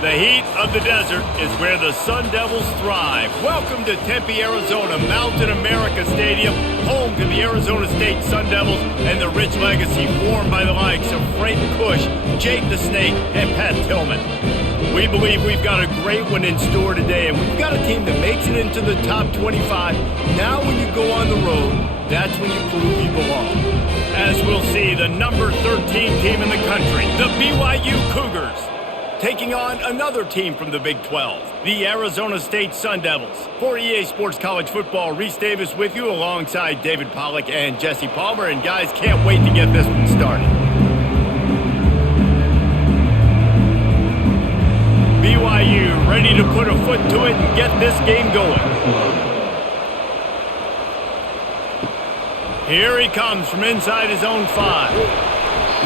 The heat of the desert is where the Sun Devils thrive. Welcome to Tempe, Arizona, Mountain America Stadium, home to the Arizona State Sun Devils and the rich legacy formed by the likes of Frank Kush, Jake the Snake, and Pat Tillman. We believe we've got a great one in store today, and we've got a team that makes it into the top 25. Now when you go on the road, that's when you prove you belong. As we'll see, the number 13 team in the country, the BYU Cougars, taking on another team from the Big 12, the Arizona State Sun Devils. For EA Sports College Football, Reese Davis with you alongside David Pollack and Jesse Palmer. And guys, can't wait to get this one started. BYU ready to put a foot to it and get this game going. Here he comes from inside his own 5.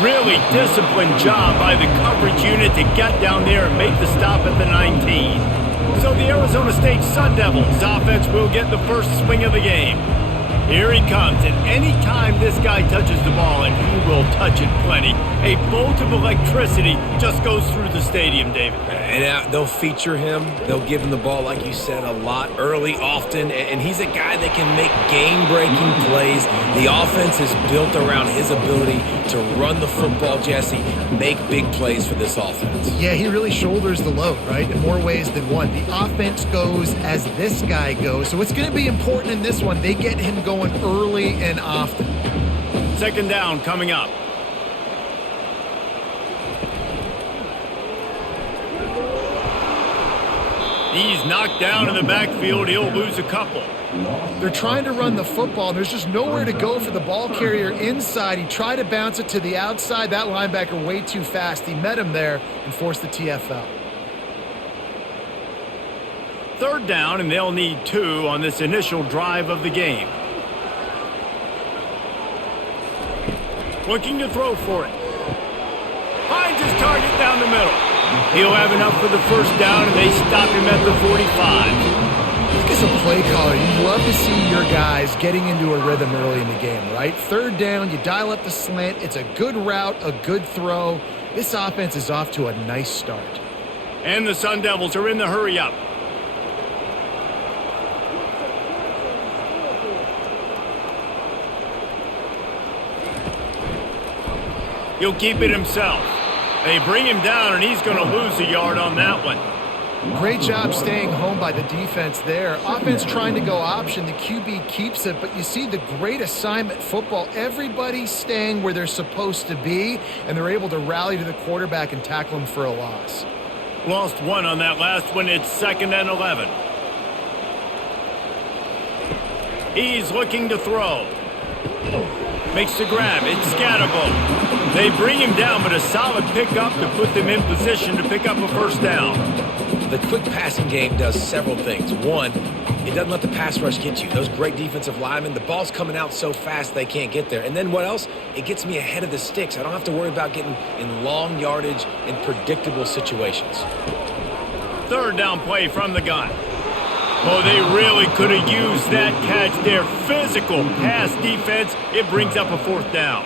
Really disciplined job by the coverage unit to get down there and make the stop at the 19. So the Arizona State Sun Devils offense will get the first swing of the game. Here he comes, and any time this guy touches the ball, and he will touch it plenty, a bolt of electricity just goes through the stadium, David. And they'll feature him. They'll give him the ball, like you said, a lot, early, often. And he's a guy that can make game-breaking plays. The offense is built around his ability to run the football, Jesse, make big plays for this offense. Yeah, he really shoulders the load, right, in more ways than one. The offense goes as this guy goes. So it's going to be important in this one. They get him going early and often. Second down coming up. He's knocked down in the backfield. He'll lose a couple. They're trying to run the football. There's just nowhere to go for the ball carrier inside. He tried to bounce it to the outside. That linebacker way too fast. He met him there and forced the TFL. Third down, and they'll need 2 on this initial drive of the game. Looking to throw for it. Finds his target down the middle. He'll have enough for the first down, and they stop him at the 45. I think as a play caller, you love to see your guys getting into a rhythm early in the game, right? Third down, you dial up the slant. It's a good route, a good throw. This offense is off to a nice start. And the Sun Devils are in the hurry-up. He'll keep it himself. They bring him down, and he's going to lose a yard on that one. Great job staying home by the defense there. Offense trying to go option. The QB keeps it, but you see the great assignment football. Everybody's staying where they're supposed to be, and they're able to rally to the quarterback and tackle him for a loss. Lost 1 on that last one. It's 2nd and 11. He's looking to throw. Makes the grab. It's Scatterbo. They bring him down, but a solid pickup to put them in position to pick up a first down. The quick passing game does several things. One, it doesn't let the pass rush get you. Those great defensive linemen, the ball's coming out so fast they can't get there. And then what else? It gets me ahead of the sticks. I don't have to worry about getting in long yardage in predictable situations. Third down play from the gun. Oh, they really could have used that catch there. Physical pass defense. It brings up a 4th down.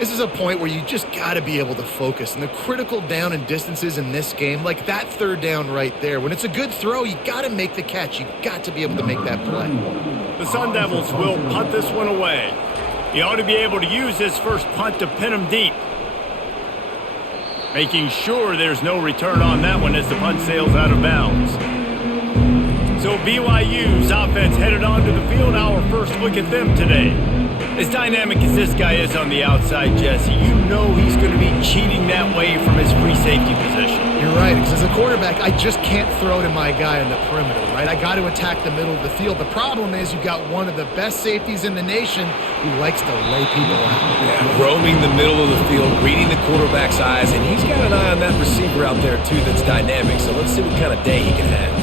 This is a point where you just got to be able to focus. And the critical down and distances in this game, like that third down right there, when it's a good throw, you got to make the catch. You got to be able to make that play. The Sun Devils will punt this one away. He ought to be able to use this first punt to pin him deep. Making sure there's no return on that one as the punt sails out of bounds. So BYU's offense headed onto the field. Our first look at them today. As dynamic as this guy is on the outside, Jesse, you know he's going to be cheating that way from his free safety position. You're right, because as a quarterback, I just can't throw to my guy on the perimeter, right? I got to attack the middle of the field. The problem is you've got one of the best safeties in the nation who likes to lay people out. Yeah, roaming the middle of the field, reading the quarterback's eyes, and he's got an eye on that receiver out there, too, that's dynamic. So let's see what kind of day he can have.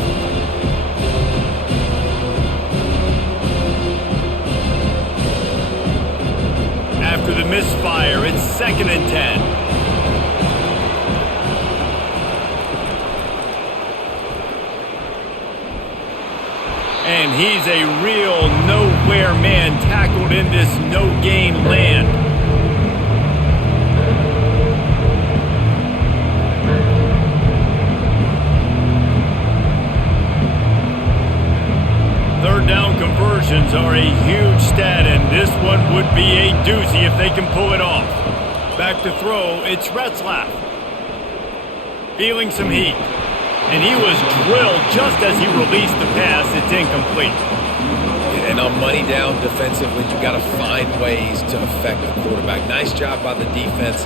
After the misfire, it's 2nd and 10. And he's a real nowhere man tackled in this no-gain land. Touchdowns are a huge stat, and this one would be a doozy if they can pull it off. Back to throw, it's Retzlaff. Feeling some heat. And he was drilled just as he released the pass. It's incomplete. And on money down defensively, you got to find ways to affect the quarterback. Nice job by the defense,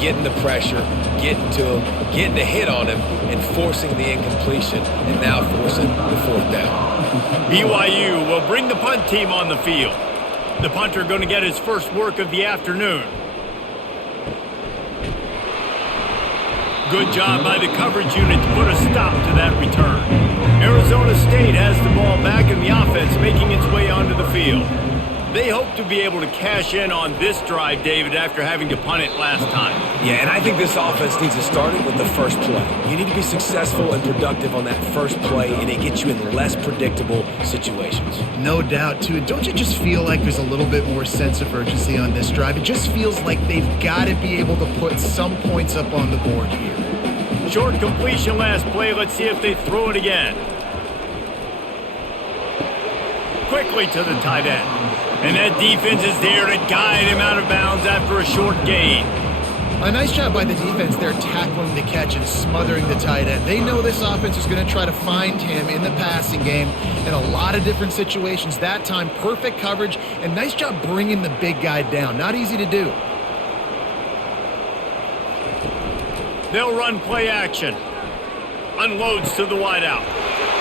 getting the pressure, getting to him, getting a hit on him, and forcing the incompletion, and now forcing the fourth down. BYU will bring the punt team on the field. The punter going to get his first work of the afternoon. Good job by the coverage unit to put a stop to that return. Arizona State has the ball back and the offense making its way onto the field. They hope to be able to cash in on this drive, David, after having to punt it last time. Yeah, and I think this offense needs to start it with the first play. You need to be successful and productive on that first play, and it gets you in less predictable situations. No doubt, too. Don't you just feel like there's a little bit more sense of urgency on this drive? It just feels like they've got to be able to put some points up on the board here. Short completion last play. Let's see if they throw it again. Quickly to the tight end. And that defense is there to guide him out of bounds after a short gain. A nice job by the defense there tackling the catch and smothering the tight end. They know this offense is going to try to find him in the passing game in a lot of different situations. That time, perfect coverage and nice job bringing the big guy down. Not easy to do. They'll run play action. Unloads to the wideout.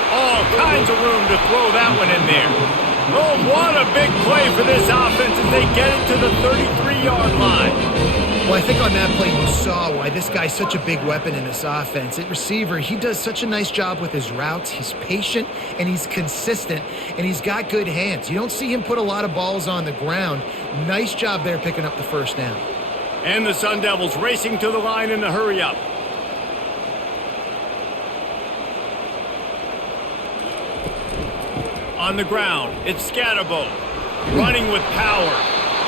All kinds of room to throw that one in there. Oh, what a big play for this offense as they get it to the 33-yard line. Well, I think on that play you saw why this guy's such a big weapon in this offense. At receiver, he does such a nice job with his routes. He's patient, and he's consistent, and he's got good hands. You don't see him put a lot of balls on the ground. Nice job there picking up the first down. And the Sun Devils racing to the line in the hurry-up. On the ground, it's Scatterbo, running with power.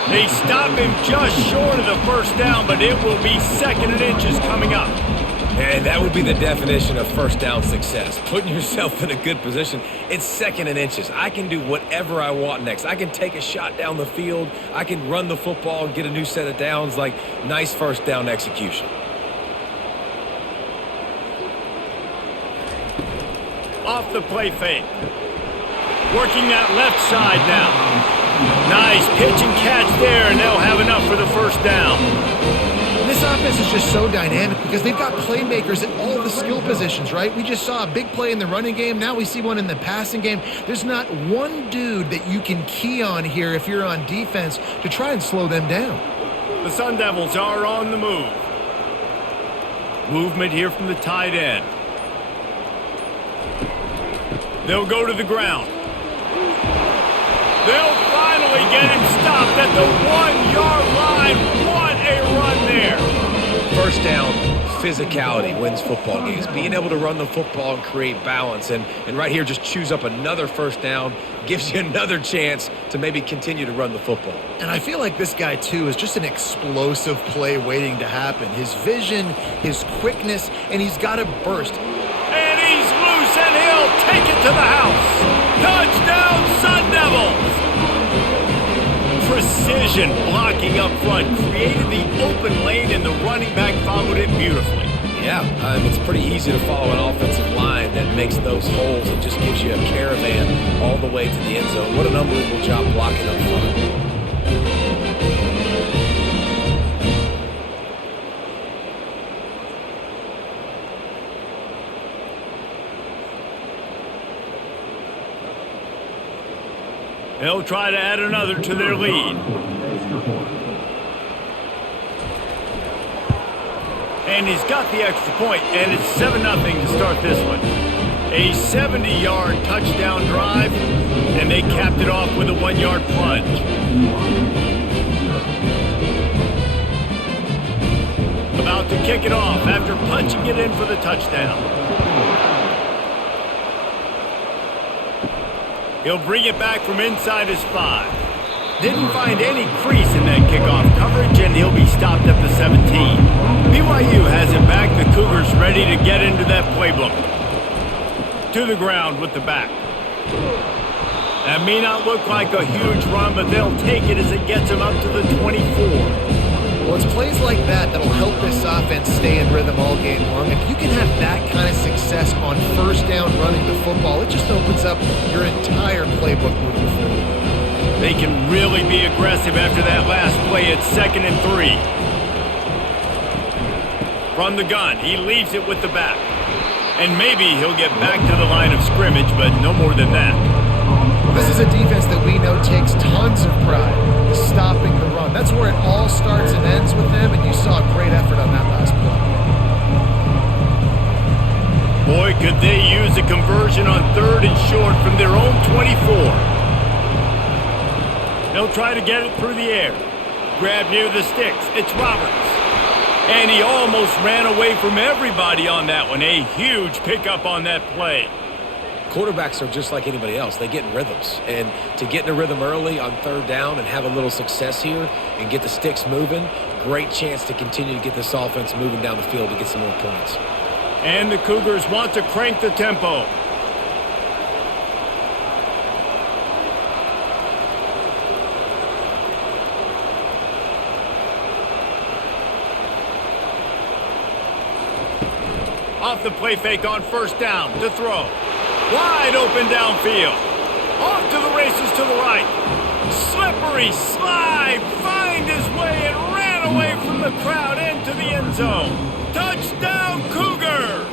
They stop him just short of the first down, but it will be 2nd and inches coming up. And that would be the definition of first down success. Putting yourself in a good position. It's 2nd and inches. I can do whatever I want next. I can take a shot down the field. I can run the football and get a new set of downs. Like, nice first down execution. Off the play fake. Working that left side now. Nice pitch and catch there, and they'll have enough for the first down. This offense is just so dynamic because they've got playmakers at all the skill positions, right? We just saw a big play in the running game. Now we see one in the passing game. There's not one dude that you can key on here if you're on defense to try and slow them down. The Sun Devils are on the move. Movement here from the tight end. They'll go to the ground. They'll finally get him stopped at the 1-yard line. What a run there. First down, physicality wins football games. Being able to run the football and create balance. And right here, just choose up another first down. Gives you another chance to maybe continue to run the football. And I feel like this guy, too, is just an explosive play waiting to happen. His vision, his quickness, and he's got a burst. And he's loose, and he'll take it to the house. Touchdown, Sun Devils! Precision blocking up front created the open lane, and the running back followed it beautifully. Yeah, it's pretty easy to follow an offensive line that makes those holes and just gives you a caravan all the way to the end zone. What an unbelievable job blocking up front. They'll try to add another to their lead. And he's got the extra point, and it's 7-0 to start this one. A 70-yard touchdown drive, and they capped it off with a 1-yard plunge. About to kick it off after punching it in for the touchdown. He'll bring it back from inside his 5. Didn't find any crease in that kickoff coverage, and he'll be stopped at the 17. BYU has it back. The Cougars ready to get into that playbook. To the ground with the back. That may not look like a huge run, but they'll take it as it gets them up to the 24. Well, it's plays like that that'll help this offense stay in rhythm all game long. If you can have that kind of success on first down running the football, it just opens up your entire playbook moving forward. They can really be aggressive after that last play. It's 2nd and 3. From the gun, he leaves it with the back. And maybe he'll get back to the line of scrimmage, but no more than that. This is a defense that we know takes tons of pride stopping the run. That's where it all starts and ends with them, and you saw a great effort on that last play. Boy, could they use a conversion on 3rd and short from their own 24. They'll try to get it through the air. Grab near the sticks. It's Roberts. And he almost ran away from everybody on that one. A huge pickup on that play. Quarterbacks are just like anybody else. They get in rhythms. And to get in a rhythm early on 3rd down and have a little success here and get the sticks moving, great chance to continue to get this offense moving down the field to get some more points. And the Cougars want to crank the tempo. Off the play fake on 1st down to throw. Wide open downfield. Off to the races to the right. Slippery slide. Find his way and ran away from the crowd into the end zone. Touchdown Cougars!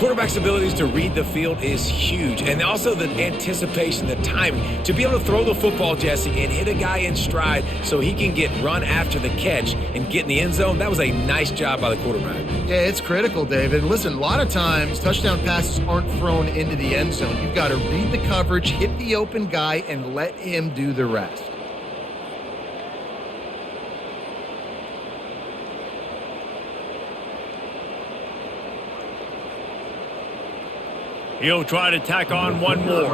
Quarterback's abilities to read the field is huge, and also the anticipation, the timing. To be able to throw the football, Jesse, and hit a guy in stride so he can get run after the catch and get in the end zone, that was a nice job by the quarterback. Yeah, it's critical, David. And listen, a lot of times touchdown passes aren't thrown into the end zone. You've got to read the coverage, hit the open guy, and let him do the rest. He'll try to tack on one more.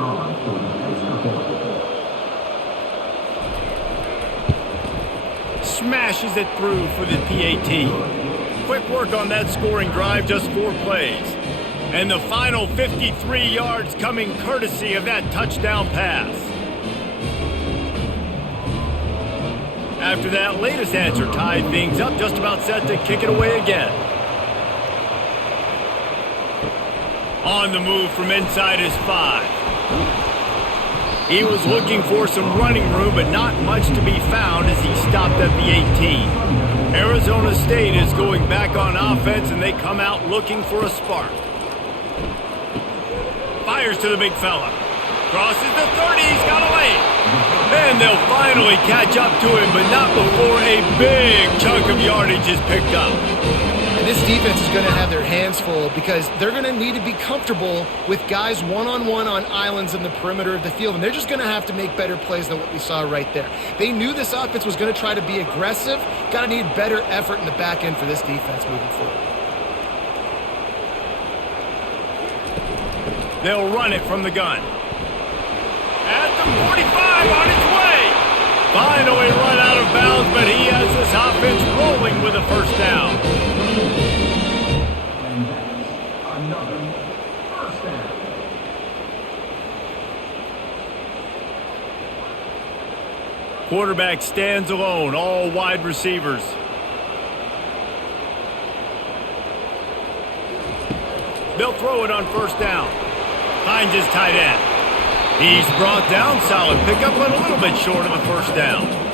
Smashes it through for the PAT. Quick work on that scoring drive, just 4 plays. And the final 53 yards coming courtesy of that touchdown pass. After that latest answer tied things up, just about set to kick it away again. On the move from inside his 5. He was looking for some running room, but not much to be found as he stopped at the 18. Arizona State is going back on offense, and they come out looking for a spark. Fires to the big fella. Crosses the 30. He's got a lane. And they'll finally catch up to him, but not before a big chunk of yardage is picked up. And this defense is going to have their hands full because they're going to need to be comfortable with guys one-on-one on islands in the perimeter of the field, and they're just going to have to make better plays than what we saw right there. They knew this offense was going to try to be aggressive. Got to need better effort in the back end for this defense moving forward. They'll run it from the gun. At the 45 on its way. Finally run out of bounds, but he has this offense rolling with a 1st down. Quarterback stands alone, all wide receivers. They'll throw it on 1st down. Finds his tight end. He's brought down, solid pickup, but a little bit short of the 1st down.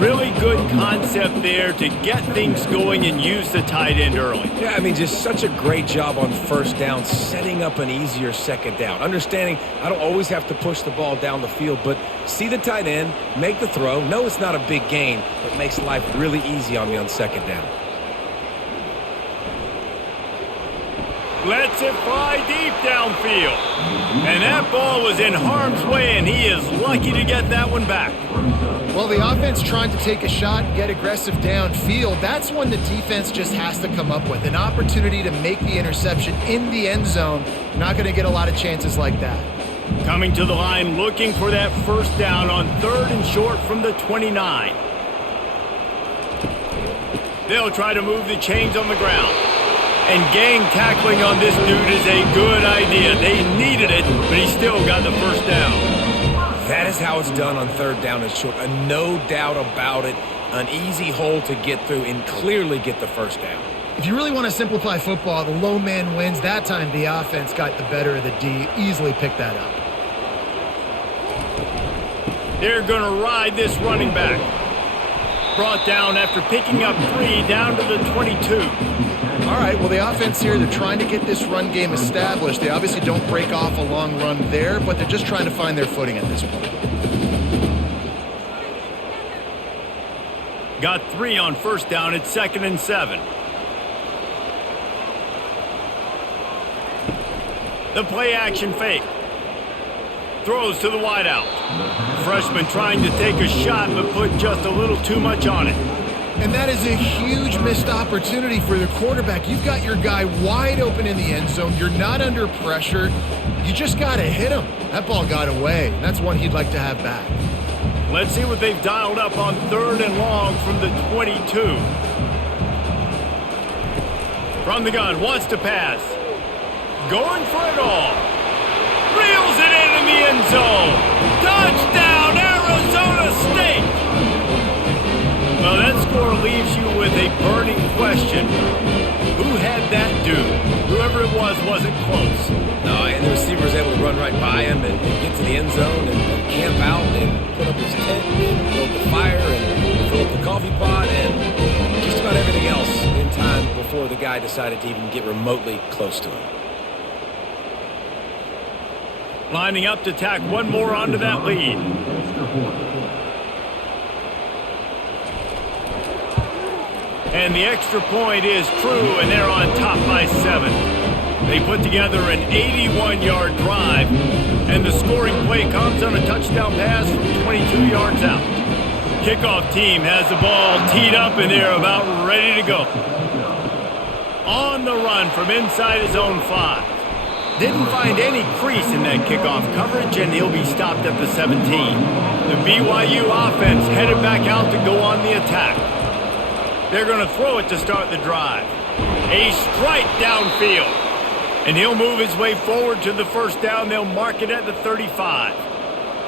Really good concept there to get things going and use the tight end early. Yeah, I mean, just such a great job on 1st down, setting up an easier 2nd down. Understanding I don't always have to push the ball down the field, but see the tight end, make the throw. No, it's not a big gain, but makes life really easy on me on 2nd down. Lets it fly deep downfield. And that ball was in harm's way, and he is lucky to get that one back. Well, the offense trying to take a shot and get aggressive downfield, that's when the defense just has to come up with an opportunity to make the interception in the end zone. Not going to get a lot of chances like that. Coming to the line, looking for that 1st down on 3rd and short from the 29. They'll try to move the chains on the ground. And gang tackling on this dude is a good idea. They needed it, but he still got the first down. That is how it's done on third down and short. No doubt about it. An easy hole to get through and clearly get the first down. If you really want to simplify football, the low man wins. That time the offense got the better of the D. Easily picked that up. They're going to ride this running back. Brought down after picking up 3 down to the 22. All right, well, the offense here, they're trying to get this run game established. They obviously don't break off a long run there, but they're just trying to find their footing at this point. Got 3 on first down. It's 2nd and 7. The play action fake. Throws to the wideout. Freshman trying to take a shot, but put just a little too much on it. And that is a huge missed opportunity for the quarterback. You've got your guy wide open in the end zone. You're not under pressure. You just got to hit him. That ball got away. That's one he'd like to have back. Let's see what they've dialed up on 3rd and long from the 22. From the gun, wants to pass. Going for it all. Reels it in the end zone. Touchdown, Arizona State! Well, that score leaves you with a burning question. Who had that dude? Whoever it was wasn't close. No, and the receiver was able to run right by him and get to the end zone and camp out and put up his tent and build the fire and fill up the coffee pot and just about everything else in time before the guy decided to even get remotely close to him. Lining up to tack one more onto that lead. And the extra point is true, and they're on top by 7. They put together an 81-yard drive, and the scoring play comes on a touchdown pass from 22 yards out. Kickoff team has the ball teed up, and they're about ready to go. On the run from inside his own 5. Didn't find any crease in that kickoff coverage, and he'll be stopped at the 17. The BYU offense headed back out to go on the attack. They're going to throw it to start the drive. A strike downfield. And he'll move his way forward to the first down. They'll mark it at the 35.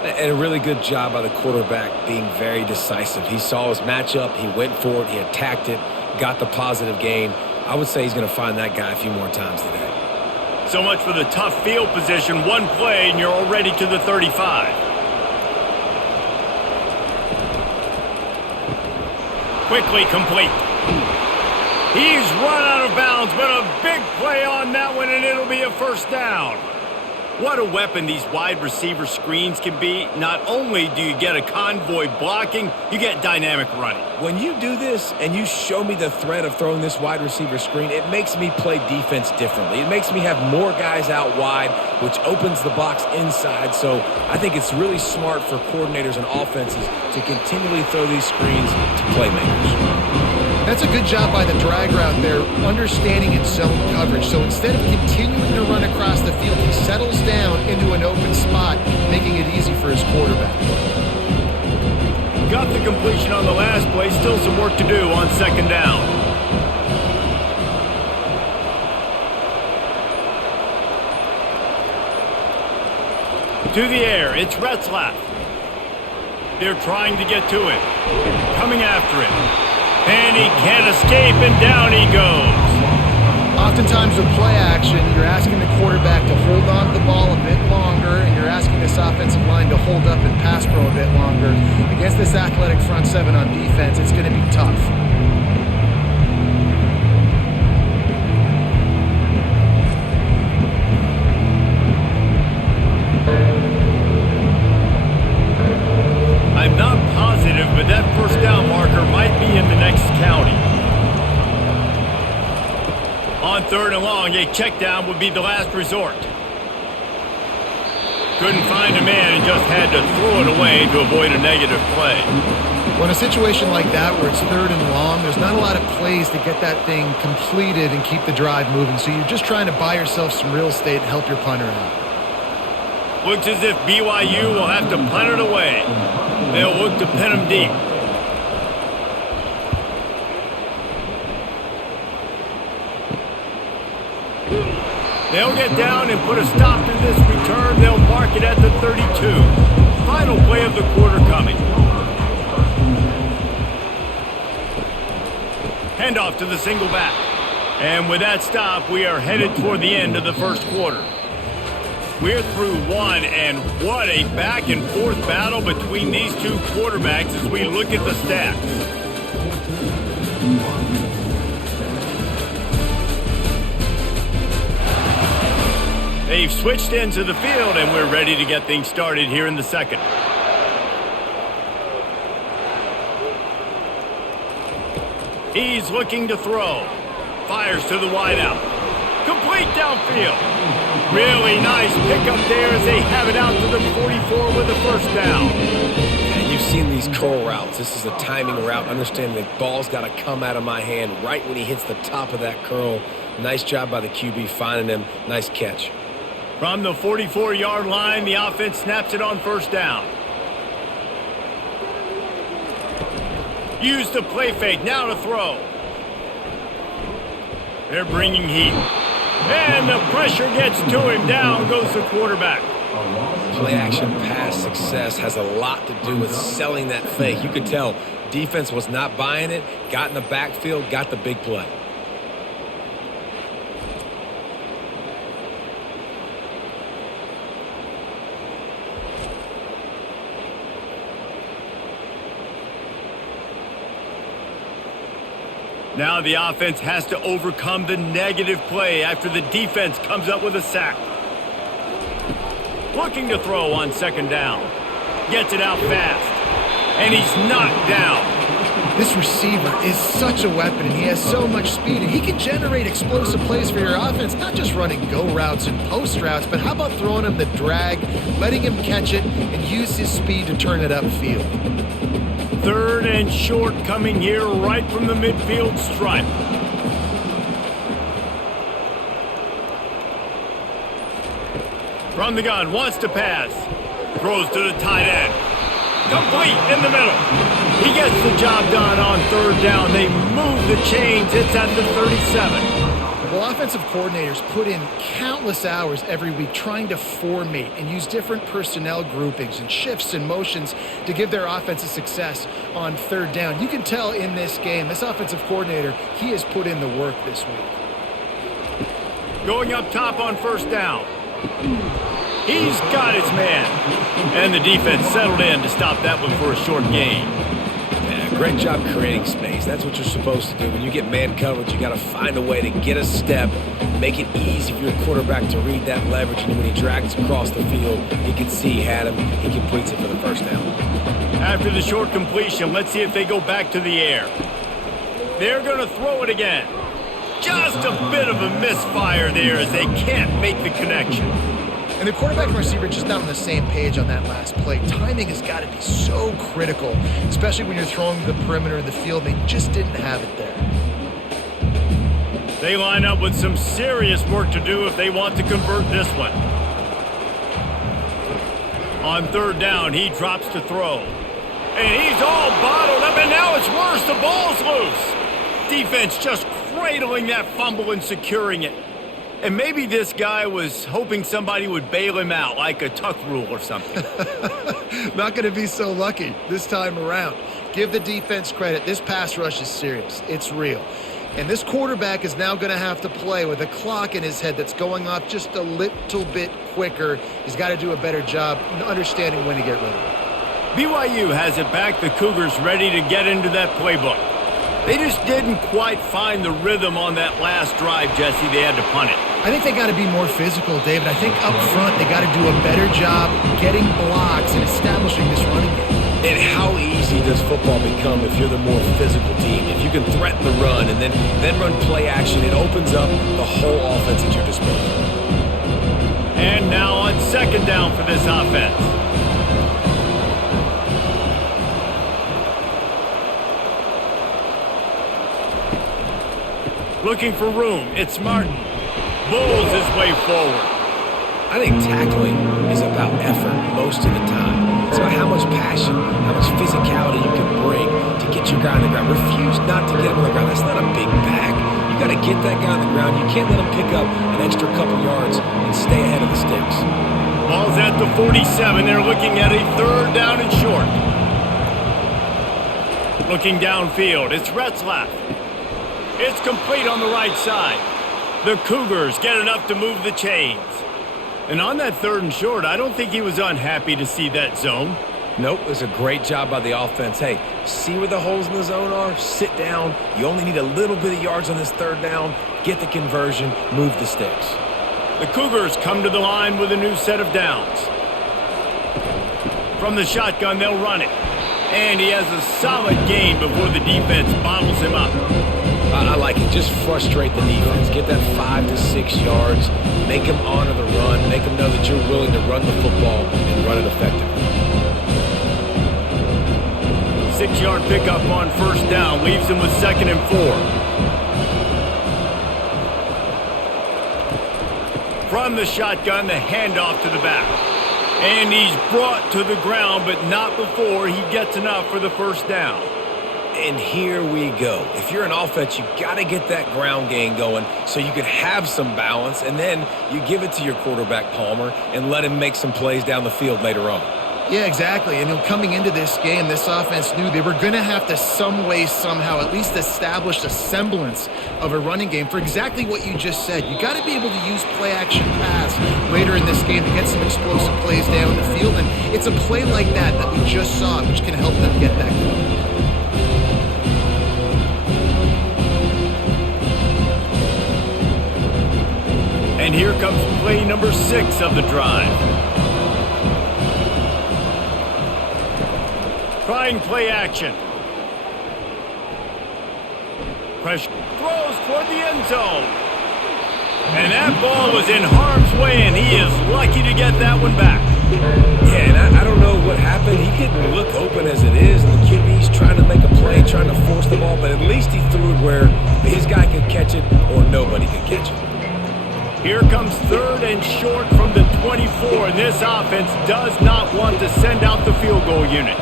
And a really good job by the quarterback being very decisive. He saw his matchup. He went for it. He attacked it. Got the positive gain. I would say he's going to find that guy a few more times today. So much for the tough field position. One play, and you're already to the 35. Quickly complete. He's run out of bounds, but a big play on that one, and it'll be a first down. What a weapon these wide receiver screens can be. Not only do you get a convoy blocking, you get dynamic running. When you do this and you show me the threat of throwing this wide receiver screen, it makes me play defense differently. It makes me have more guys out wide, which opens the box inside. So I think it's really smart for coordinators and offenses to continually throw these screens to playmakers. That's a good job by the drag route there, understanding its zone coverage. So instead of continuing to run across the field, he settles down into an open spot, making it easy for his quarterback. Got the completion on the last play. Still some work to do on second down. To the air, it's Retzlaff. They're trying to get to it. Coming after it. And he can't escape, and down he goes. Oftentimes with play action, you're asking the quarterback to hold on to the ball a bit longer, and you're asking this offensive line to hold up and pass pro a bit longer. Against this athletic front 7 on defense, it's going to be tough. I'm not positive, but that first down marker might be in the next county. On third and long, a check down would be the last resort. Couldn't find a man and just had to throw it away to avoid a negative play. Well, in a situation like that where it's third and long, there's not a lot of plays to get that thing completed and keep the drive moving. So you're just trying to buy yourself some real estate and help your punter out. Looks as if BYU will have to punt it away. They'll look to pin him deep. They'll get down and put a stop to this return. They'll mark it at the 32. Final play of the quarter coming. Handoff to the single back. And with that stop, we are headed toward the end of the first quarter. We're through one, and what a back-and-forth battle between these two quarterbacks as we look at the stats. They've switched into the field, and we're ready to get things started here in the second. He's looking to throw. Fires to the wideout. Complete downfield. Really nice pickup there as they have it out to the 44 with a first down. And you've seen these curl routes. This is a timing route. Understanding the ball's got to come out of my hand right when he hits the top of that curl. Nice job by the QB finding him. Nice catch. From the 44-yard line, the offense snaps it on first down. Use the play fake. Now to throw. They're bringing heat. And the pressure gets to him. Down goes the quarterback. Play action pass success has a lot to do with selling that fake. You could tell defense was not buying it, got in the backfield, got the big play. Now the offense has to overcome the negative play after the defense comes up with a sack. Looking to throw on second down. Gets it out fast. And he's knocked down. This receiver is such a weapon, and he has so much speed, and he can generate explosive plays for your offense, not just running go routes and post routes, but how about throwing him the drag, letting him catch it, and use his speed to turn it upfield. Third and short coming here right from the midfield stripe. From the gun, wants to pass. Throws to the tight end. Complete in the middle. He gets the job done on third down. They move the chains. It's at the 37. Well, offensive coordinators put in countless hours every week trying to formate and use different personnel groupings and shifts and motions to give their offensive success on third down. You can tell in this game, this offensive coordinator, he has put in the work this week. Going up top on first down. He's got his man. And the defense settled in to stop that one for a short gain. Great job creating space. That's what you're supposed to do. When you get man coverage, you got to find a way to get a step, make it easy for your quarterback to read that leverage, and when he drags across the field, he can see he had him. He completes it for the first down. After the short completion, let's see if they go back to the air. They're going to throw it again. Just a bit of a misfire there as they can't make the connection. And the quarterback and receiver just not on the same page on that last play. Timing has got to be so critical, especially when you're throwing to the perimeter of the field. They just didn't have it there. They line up with some serious work to do if they want to convert this one. On third down, he drops to throw. And he's all bottled up, and now it's worse. The ball's loose. Defense just cradling that fumble and securing it. And maybe this guy was hoping somebody would bail him out, like a tuck rule or something. Not going to be so lucky this time around. Give the defense credit. This pass rush is serious. It's real. And this quarterback is now going to have to play with a clock in his head that's going off just a little bit quicker. He's got to do a better job understanding when to get rid of it. BYU has it back. The Cougars ready to get into that playbook. They just didn't quite find the rhythm on that last drive, Jesse. They had to punt it. I think they got to be more physical, David. I think up front they got to do a better job getting blocks and establishing this running game. And how easy does football become if you're the more physical team? If you can threaten the run and then run play action, it opens up the whole offense at your disposal. And now on second down for this offense. Looking for room. It's Martin. Bulls his way forward. I think tackling is about effort most of the time. It's about how much passion, how much physicality you can bring to get your guy on the ground. Refuse not to get him on the ground. That's not a big back. You You got to get that guy on the ground. You can't let him pick up an extra couple yards and stay ahead of the sticks. Ball's at the 47. They're looking at a third down and short. Looking downfield, it's Retzlaff. It's complete on the right side. The Cougars get enough to move the chains. And on that third and short, I don't think he was unhappy to see that zone. Nope, it was a great job by the offense. Hey, see where the holes in the zone are? Sit down. You only need a little bit of yards on this third down. Get the conversion. Move the sticks. The Cougars come to the line with a new set of downs. From the shotgun, they'll run it. And he has a solid gain before the defense bottles him up. I like it. Just frustrate the defense. Get that 5 to 6 yards. Make them honor the run. Make them know that you're willing to run the football and run it effectively. 6-yard pickup on first down leaves him with 2nd and 4. From the shotgun, the handoff to the back. And he's brought to the ground, but not before he gets enough for the first down. And here we go. If you're an offense, you got to get that ground game going so you can have some balance, and then you give it to your quarterback, Palmer, and let him make some plays down the field later on. Yeah, exactly. And coming into this game, this offense knew they were going to have to some way, somehow, at least establish a semblance of a running game for exactly what you just said. You got to be able to use play-action pass later in this game to get some explosive plays down the field. And it's a play like that we just saw, which can help them get that going. And here comes play number 6 of the drive. Trying play action. Pressure throws toward the end zone. And that ball was in harm's way, and he is lucky to get that one back. Yeah, and I don't know what happened. He didn't look open as it is. The QB's trying to make a play, trying to force the ball, but at least he threw it where his guy could catch it or nobody could catch it. Here comes 3rd and short from the 24, and this offense does not want to send out the field goal unit.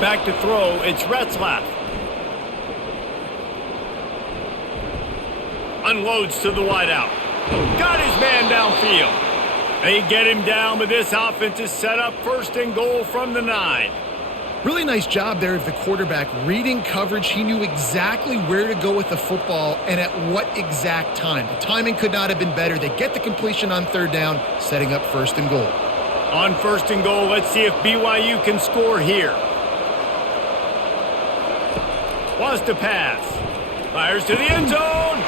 Back to throw, it's Retzlaff. Unloads to the wideout. Got his man downfield. They get him down, but this offense is set up 1st and goal from the 9. Really nice job there of the quarterback reading coverage. He knew exactly where to go with the football and at what exact time. The timing could not have been better. They get the completion on 3rd down, setting up 1st and goal. On 1st and goal, let's see if BYU can score here. Wants to pass. Fires to the end zone.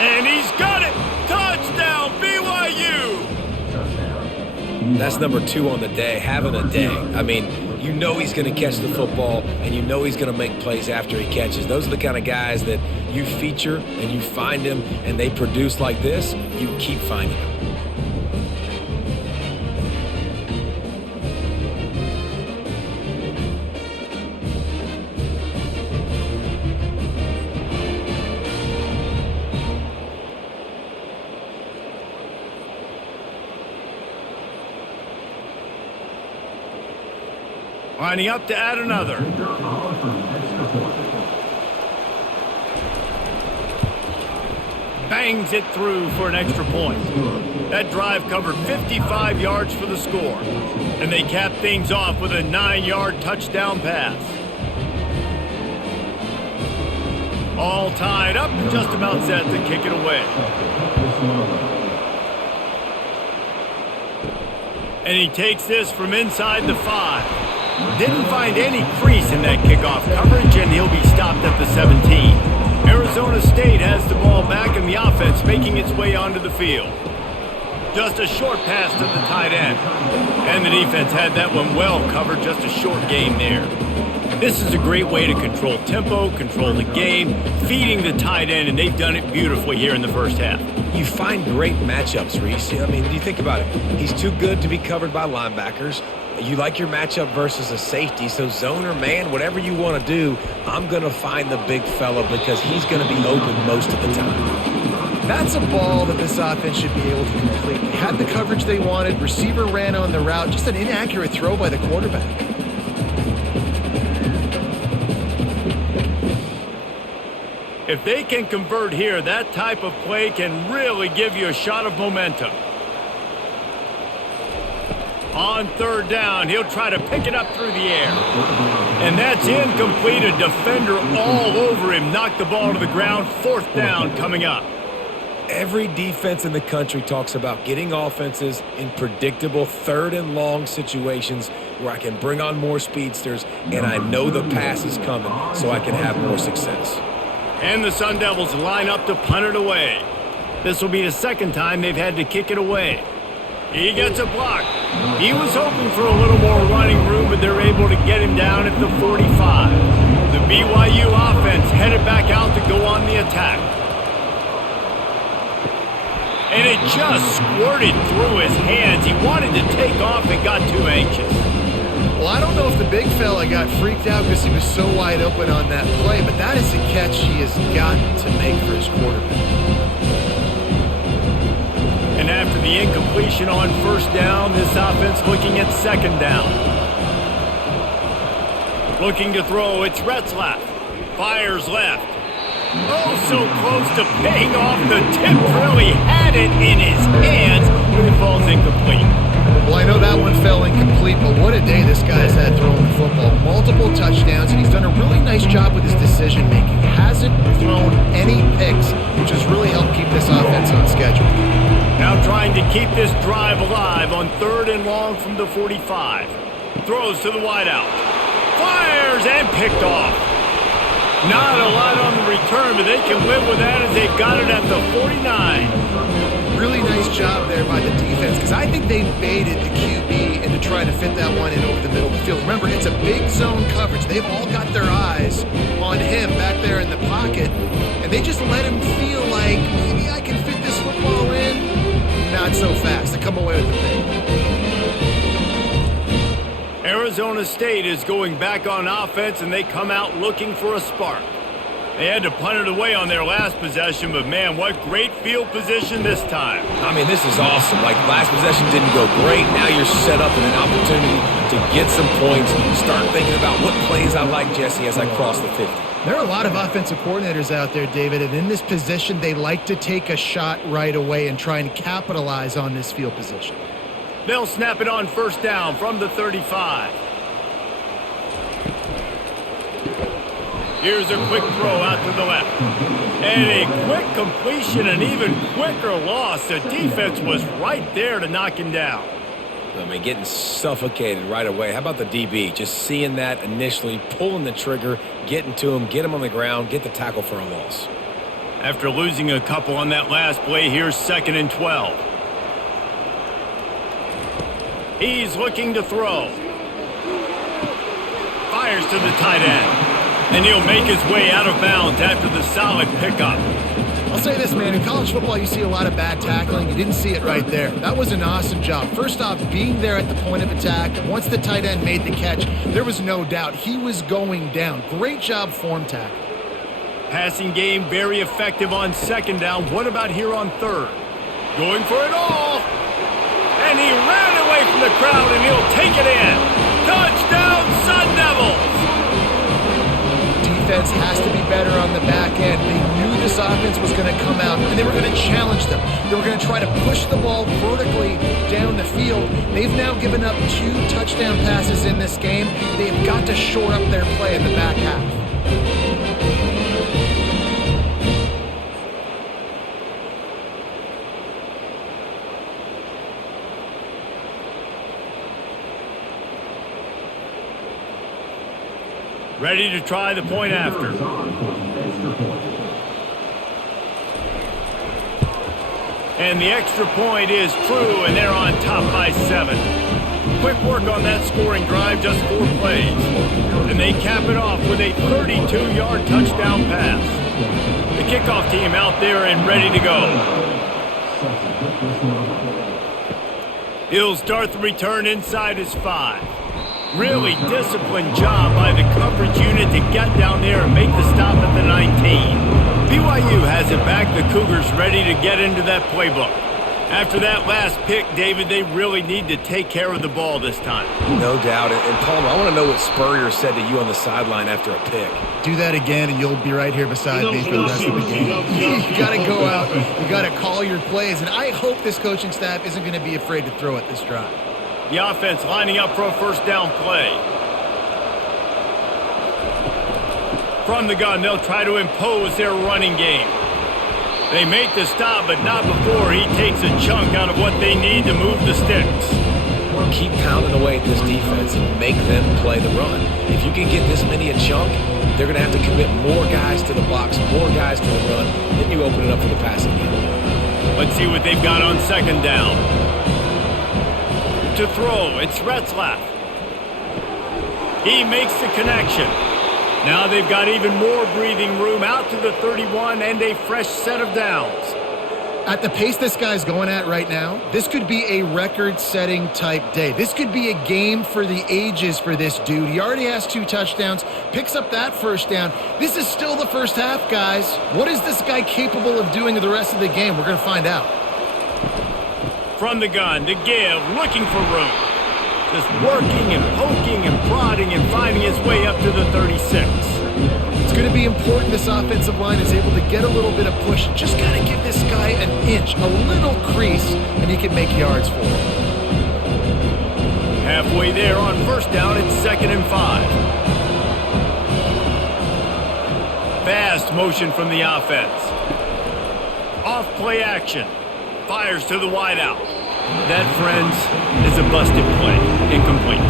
And he's got it. Touchdown, BYU. That's number 2 on the day, having a day. I mean, you know he's going to catch the football, and you know he's going to make plays after he catches. Those are the kind of guys that you feature and you find them, and they produce like this, you keep finding them. Lining up to add another. Bangs it through for an extra point. That drive covered 55 yards for the score. And they cap things off with a 9-yard touchdown pass. All tied up, just about set to kick it away. And he takes this from inside the 5. Didn't find any crease in that kickoff coverage, and he'll be stopped at the 17. Arizona State has the ball back, and the offense making its way onto the field. Just a short pass to the tight end. And the defense had that one well covered, just a short game there. This is a great way to control tempo, control the game, feeding the tight end, and they've done it beautifully here in the first half. You find great matchups, Reese. I mean, you think about it. He's too good to be covered by linebackers. You like your matchup versus a safety, so zone or man, whatever you want to do, I'm going to find the big fella because he's going to be open most of the time. That's a ball that this offense should be able to complete. They had the coverage they wanted. Receiver ran on the route. Just an inaccurate throw by the quarterback. If they can convert here, that type of play can really give you a shot of momentum. On third down, he'll try to pick it up through the air. And that's incomplete. A defender all over him. Knocked the ball to the ground. Fourth down coming up. Every defense in the country talks about getting offenses in predictable third and long situations where I can bring on more speedsters and I know the pass is coming so I can have more success. And the Sun Devils line up to punt it away. This will be the second time they've had to kick it away. He gets a block. He was hoping for a little more running room, but they're able to get him down at the 45. The BYU offense headed back out to go on the attack. And it just squirted through his hands. He wanted to take off and got too anxious. Well, I don't know if the big fella got freaked out because he was so wide open on that play, but that is a catch he has got to make for his quarterback. And after the incompletion on first down, this offense looking at second down. Looking to throw, it's Retzlaff. Fires left. Oh, so close to paying off. The tip really had it in his hands, but it falls incomplete. Well, I know that one fell incomplete, but what a day this guy's had throwing the football. Multiple touchdowns, and he's done a really nice job with his decision-making. Hasn't thrown any picks, which has really helped keep this offense on schedule. Now trying to keep this drive alive on third and long from the 45. Throws to the wideout. Fires and picked off. Not a lot on the return, but they can live with that as they've got it at the 49. Really nice job there by the defense because I think they baited the QB into trying to fit that one in over the middle of the field. Remember, it's a big zone coverage. They've all got their eyes on him back there in the pocket, and they just let him feel like maybe I can fit this football in. Not so fast. They come away with the pick. Arizona State is going back on offense, and they come out looking for a spark. They had to punt it away on their last possession, but man, what great field position this time. I mean, this is awesome. Like, last possession didn't go great. Now you're set up in an opportunity to get some points. Start thinking about what plays I like, Jesse, as I cross the 50. There are a lot of offensive coordinators out there, David, and in this position, they like to take a shot right away and try and capitalize on this field position. They'll snap it on first down from the 35. Here's a quick throw out to the left. And a quick completion, an even quicker loss. The defense was right there to knock him down. I mean, getting suffocated right away. How about the DB? Just seeing that initially, pulling the trigger, getting to him, get him on the ground, get the tackle for a loss. After losing a couple on that last play, here's 2nd and 12. He's looking to throw. Fires to the tight end. And he'll make his way out of bounds after the solid pickup. I'll say this, man. In college football, you see a lot of bad tackling. You didn't see it right there. That was an awesome job. First off, being there at the point of attack. Once the tight end made the catch, there was no doubt he was going down. Great job form tackle. Passing game very effective on second down. What about here on third? Going for it all. And he ran away from the crowd, and he'll take it in. Touchdown, Sun Devils! Defense has to be better on the back end. They knew this offense was going to come out, and they were going to challenge them. They were going to try to push the ball vertically down the field. They've now given up 2 touchdown passes in this game. They've got to shore up their play in the back half. Ready to try the point after. And the extra point is true, and they're on top by 7. Quick work on that scoring drive, just 4 plays. And they cap it off with a 32-yard touchdown pass. The kickoff team out there and ready to go. He'll start the return inside his 5. Really disciplined job by the coverage unit to get down there and make the stop at the 19. BYU has it back. The Cougars ready to get into that playbook. After that last pick, David, they really need to take care of the ball this time. No doubt. And Palmer, I want to know what Spurrier said to you on the sideline after a pick. Do that again, and you'll be right here beside me for the rest of the game. You got to go out. You got to call your plays, and I hope this coaching staff isn't going to be afraid to throw it this drive. The offense lining up for a first down play. From the gun, they'll try to impose their running game. They make the stop, but not before he takes a chunk out of what they need to move the sticks. Keep pounding away at this defense and make them play the run. If you can get this many a chunk, they're going to have to commit more guys to the box, more guys to the run. Then you open it up for the passing game. Let's see what they've got on second down. To throw, it's Retzlaff. He makes the connection. Now they've got even more breathing room out to the 31 and a fresh set of downs. At the pace this guy's going at right now, this could be a record-setting type day. This could be a game for the ages for this dude. He already has 2 touchdowns, picks up that first down. This is still the first half, guys. What is this guy capable of doing the rest of the game? We're going to find out. From the gun to give, looking for room. Just working and poking and prodding and finding his way up to the 36. It's going to be important this offensive line is able to get a little bit of push. Just got to give this guy an inch, a little crease, and he can make yards for it. Halfway there on first down, it's 2nd and 5. Fast motion from the offense. Off play action. Fires to the wideout. That, friends, is a busted play. Incomplete.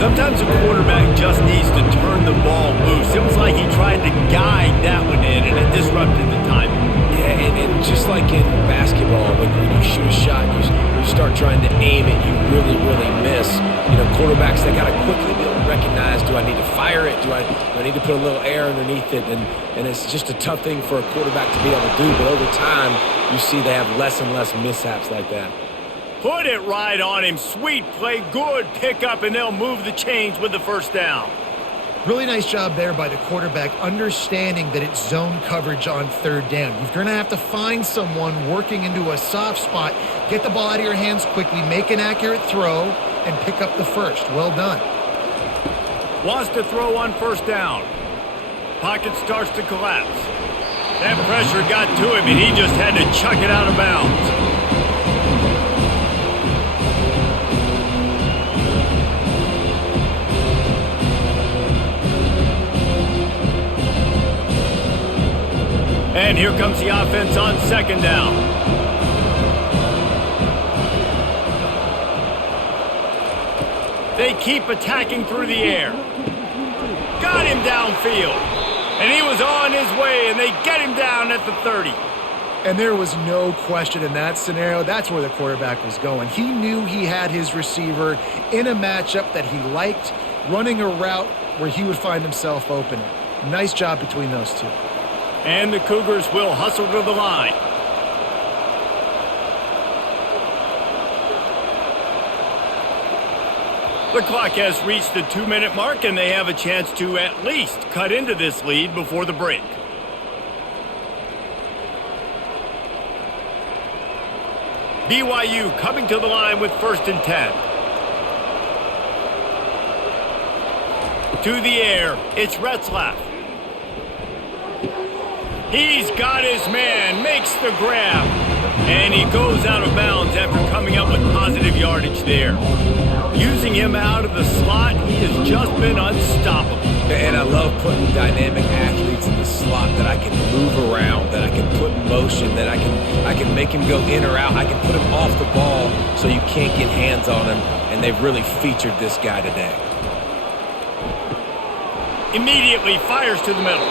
Sometimes a quarterback just needs to turn the ball loose. It was like he tried to guide that one in, and it disrupted the timing. Yeah, and just like in basketball, when you shoot a shot, you start trying to aim it, you really, really miss. You know, quarterbacks, they got to quickly be able to recognize, do I need to fire it? Do I need to put a little air underneath it? And it's just a tough thing for a quarterback to be able to do. But over time, you see they have less and less mishaps like that. Put it right on him. Sweet play, good pickup, and they'll move the chains with the first down. Really nice job there by the quarterback, understanding that it's zone coverage on 3rd down. You're going to have to find someone working into a soft spot, get the ball out of your hands quickly, make an accurate throw, and pick up the first. Well done. Wants to throw on first down. Pocket starts to collapse. That pressure got to him, and he just had to chuck it out of bounds. And here comes the offense on 2nd down. They keep attacking through the air. Got him downfield. And he was on his way, and they get him down at the 30. And there was no question in that scenario. That's where the quarterback was going. He knew he had his receiver in a matchup that he liked, running a route where he would find himself open. Nice job between those two. And the Cougars will hustle to the line. The clock has reached the 2-minute mark, and they have a chance to at least cut into this lead before the break. BYU coming to the line with 1st and 10. To the air, it's Retzlaff. He's got his man, makes the grab, and he goes out of bounds after coming up with positive yardage there. Using him out of the slot, he has just been unstoppable. And I love putting dynamic athletes in the slot that I can move around, that I can put in motion, that I can make him go in or out. I can put him off the ball so you can't get hands on him, and they've really featured this guy today. Immediately fires to the middle.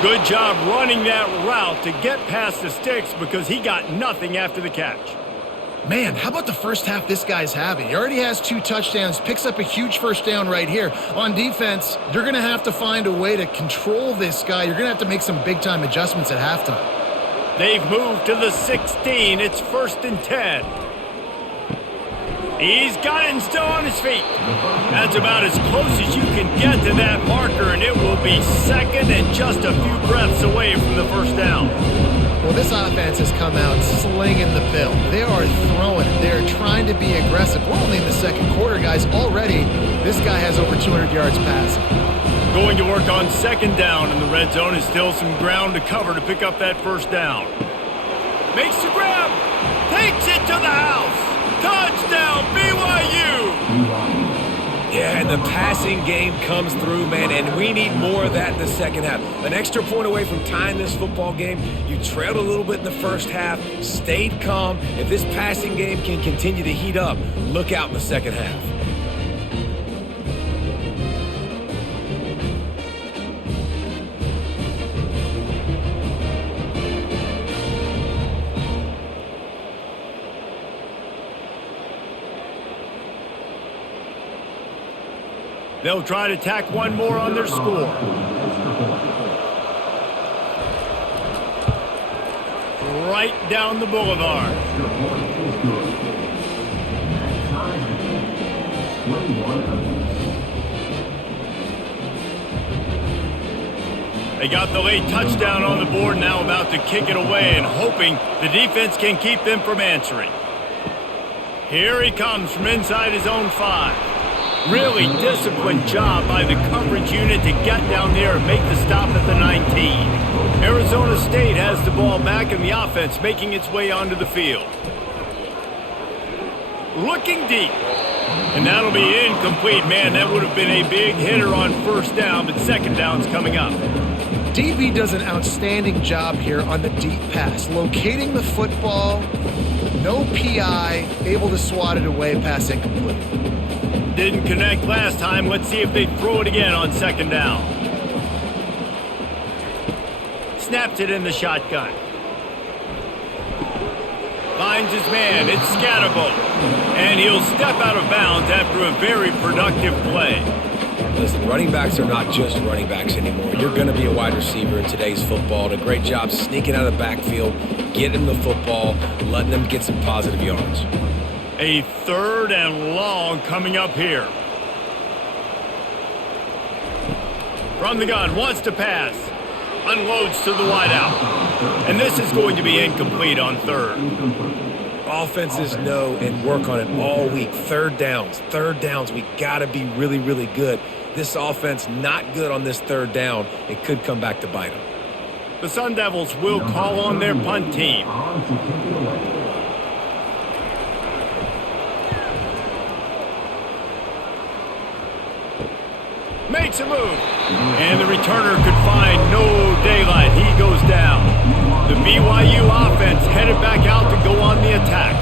Good job running that route to get past the sticks because he got nothing after the catch. Man, how about the first half this guy's having? He already has 2 touchdowns, picks up a huge first down right here. On defense, you're going to have to find a way to control this guy. You're going to have to make some big-time adjustments at halftime. They've moved to the 16. It's 1st and 10. He's got it and still on his feet. That's about as close as you can get to that marker, and it will be 2nd and just a few breaths away from the first down. Well, this offense has come out slinging the pill. They are throwing it. They're trying to be aggressive. We're only in the second quarter, guys. Already, this guy has over 200 yards passing. Going to work on second down, and the red zone is still some ground to cover to pick up that first down. Makes the grab. Takes it to the house. Touchdown, BYU. Yeah, and the passing game comes through, man, and we need more of that in the second half. An extra point away from tying this football game. You trailed a little bit in the first half, stayed calm. If this passing game can continue to heat up, look out in the second half. They'll try to tack one more on their score. Right down the boulevard. They got the late touchdown on the board, now about to kick it away and hoping the defense can keep them from answering. Here he comes from inside his own 5. Really disciplined job by the coverage unit to get down there and make the stop at the 19. Arizona State has the ball back and the offense making its way onto the field. Looking deep. And that'll be incomplete. Man, that would have been a big hitter on first down, but second down's coming up. DB does an outstanding job here on the deep pass. Locating the football, no PI, able to swat it away, pass incomplete. Didn't connect last time. Let's see if they throw it again on second down. Snaps it in the shotgun. Finds his man. It's Scatterbo. And he'll step out of bounds after a very productive play. Listen, running backs are not just running backs anymore. You're going to be a wide receiver in today's football. And a great job sneaking out of the backfield, getting the football, letting them get some positive yards. A third and long coming up here. From the gun, wants to pass. Unloads to the wideout. And this is going to be incomplete on third. Offenses know and work on it all week. Third downs. We got to be really, really good. This offense not good on this third down. It could come back to bite them. The Sun Devils will call on their punt team. Makes a move. And the returner could find no daylight. He goes down. The BYU offense headed back out to go on the attack.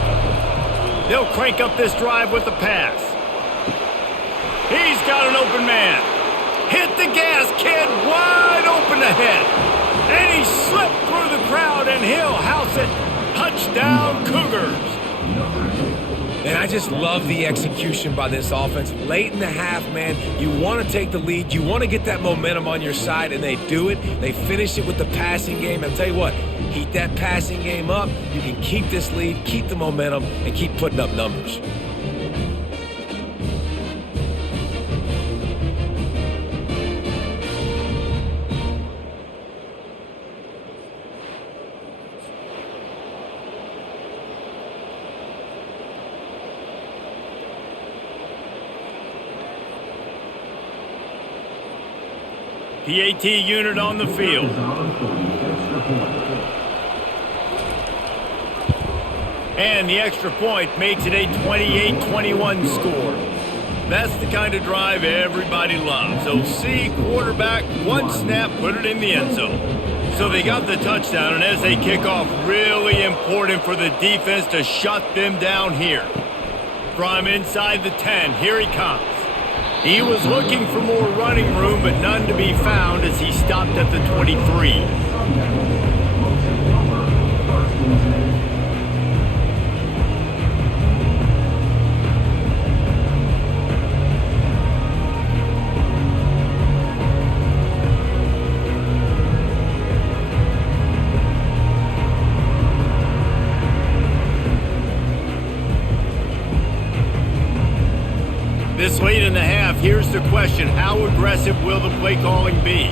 They'll crank up this drive with the pass. He's got an open man. Hit the gas, kid. Wide open ahead. And he slipped through the crowd, and he'll house it. Touchdown, Cougars. And I just love the execution by this offense. Late in the half, man, you want to take the lead. You want to get that momentum on your side, and they do it. They finish it with the passing game. I'll tell you what, heat that passing game up. You can keep this lead, keep the momentum, and keep putting up numbers. PAT unit on the field. And the extra point makes it a 28-21 score. That's the kind of drive everybody loves. OC quarterback, one snap, put it in the end zone. So they got the touchdown, and as they kick off, really important for the defense to shut them down here. From inside the 10, here he comes. He was looking for more running room, but none to be found as he stopped at the 23. This late in the half, here's the question. How aggressive will the play calling be?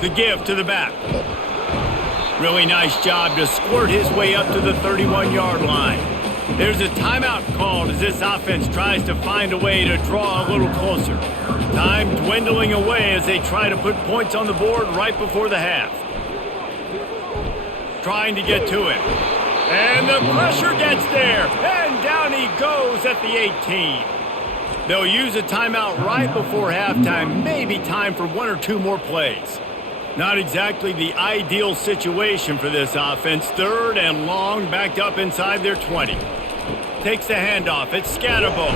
The give to the back. Really nice job to squirt his way up to the 31-yard line. There's a timeout called as this offense tries to find a way to draw a little closer. Time dwindling away as they try to put points on the board right before the half. Trying to get to it. And the pressure gets there. And down he goes at the 18. They'll use a timeout right before halftime. Maybe time for one or two more plays. Not exactly the ideal situation for this offense. 3rd and long, backed up inside their 20. Takes the handoff. It's Scatterbo.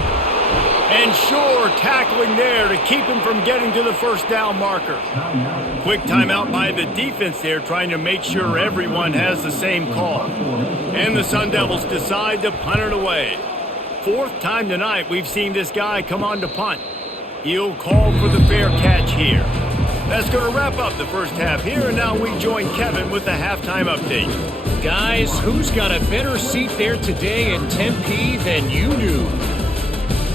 And sure, tackling there to keep him from getting to the first down marker. Quick timeout by the defense there, trying to make sure everyone has the same call. And the Sun Devils decide to punt it away. 4th time tonight we've seen this guy come on to punt. He'll call for the fair catch here. That's going to wrap up the first half here, and now we join Kevin with the halftime update. Guys, who's got a better seat there today in Tempe than you do?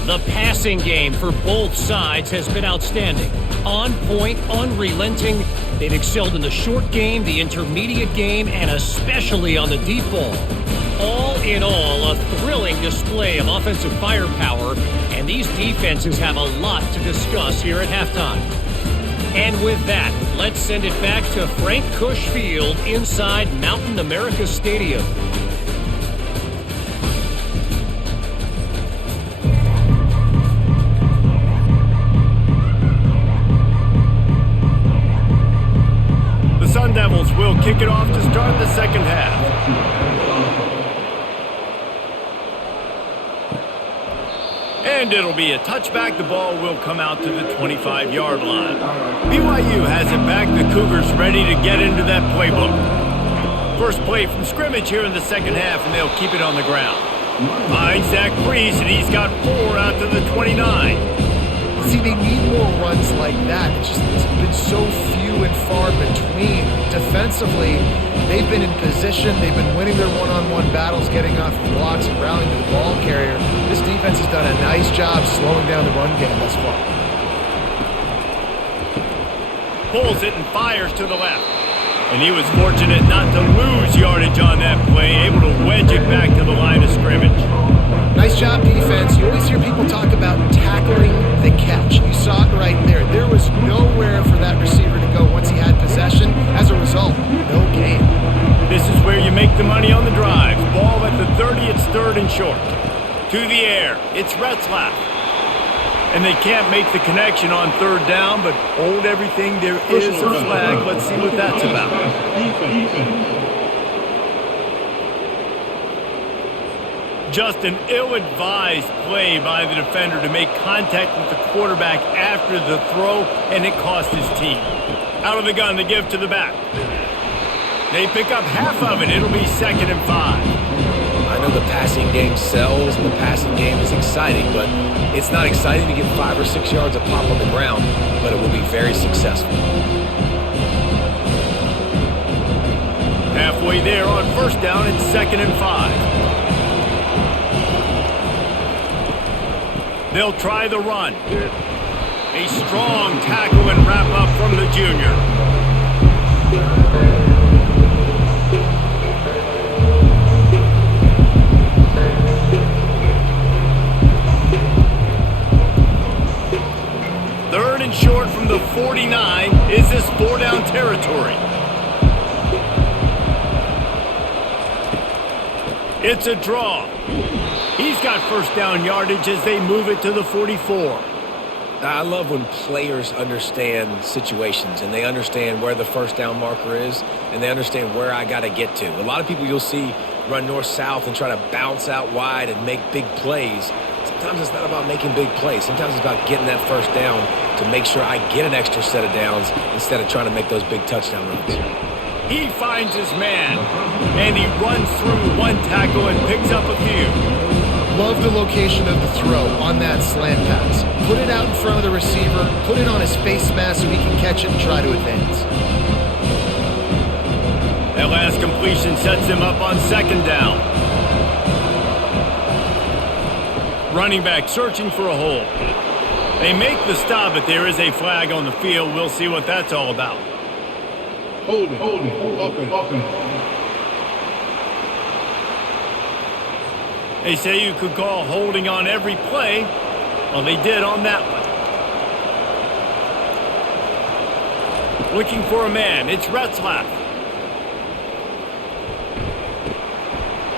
The passing game for both sides has been outstanding. On point, unrelenting. They've excelled in the short game, the intermediate game, and especially on the deep ball. All in all, a thrilling display of offensive firepower, and these defenses have a lot to discuss here at halftime. And with that, let's send it back to Frank Cush Field inside Mountain America Stadium. The Sun Devils will kick it off to start the second half. And it'll be a touchback. The ball will come out to the 25-yard line. BYU has it back. The Cougars ready to get into that playbook. First play from scrimmage here in the second half, and they'll keep it on the ground. Finds Zach Priest, and he's got 4 out to the 29. See, they need more runs like that. It's been so few and far between. Defensively, they've been in position. They've been winning their one-on-one battles, getting off blocks and rallying to the ball carrier. This defense has done a nice job slowing down the run game thus far. Pulls it and fires to the left. And he was fortunate not to lose yardage on that play, able to wedge it back to the line of scrimmage. Nice job, defense. You always hear people talk about tackling the catch. You saw it right there. There was nowhere for that receiver to go once he had possession. As a result, no gain. This is where you make the money on the drive. Ball at the 30, it's 3rd and short. To the air, it's Retzlaff. And they can't make the connection on 3rd down, but hold everything. There is a flag. Let's see what that's about. Just an ill-advised play by the defender to make contact with the quarterback after the throw, and it cost his team. Out of the gun, the give to the back. They pick up half of it. It'll be 2nd and 5. I know the passing game sells and the passing game is exciting, but it's not exciting to get 5 or 6 yards of pop on the ground, but it will be very successful. Halfway there on 1st down, it's 2nd and 5. They'll try the run. A strong tackle and wrap up from the junior. Third and short from the 49. Is this 4-down territory? It's a draw. He's got 1st down yardage as they move it to the 44. I love when players understand situations and they understand where the 1st down marker is and they understand where I got to get to. A lot of people you'll see run north-south and try to bounce out wide and make big plays. Sometimes it's not about making big plays. Sometimes it's about getting that 1st down to make sure I get an extra set of downs instead of trying to make those big touchdown runs. He finds his man, and he runs through one tackle and picks up a few. Love the location of the throw on that slant pass. Put it out in front of the receiver, put it on his face mask so he can catch it and try to advance. That last completion sets him up on 2nd down. Running back searching for a hole. They make the stop, but there is a flag on the field. We'll see what that's all about. They say you could call holding on every play. Well, they did on that one. Looking for a man. It's Retzlaff.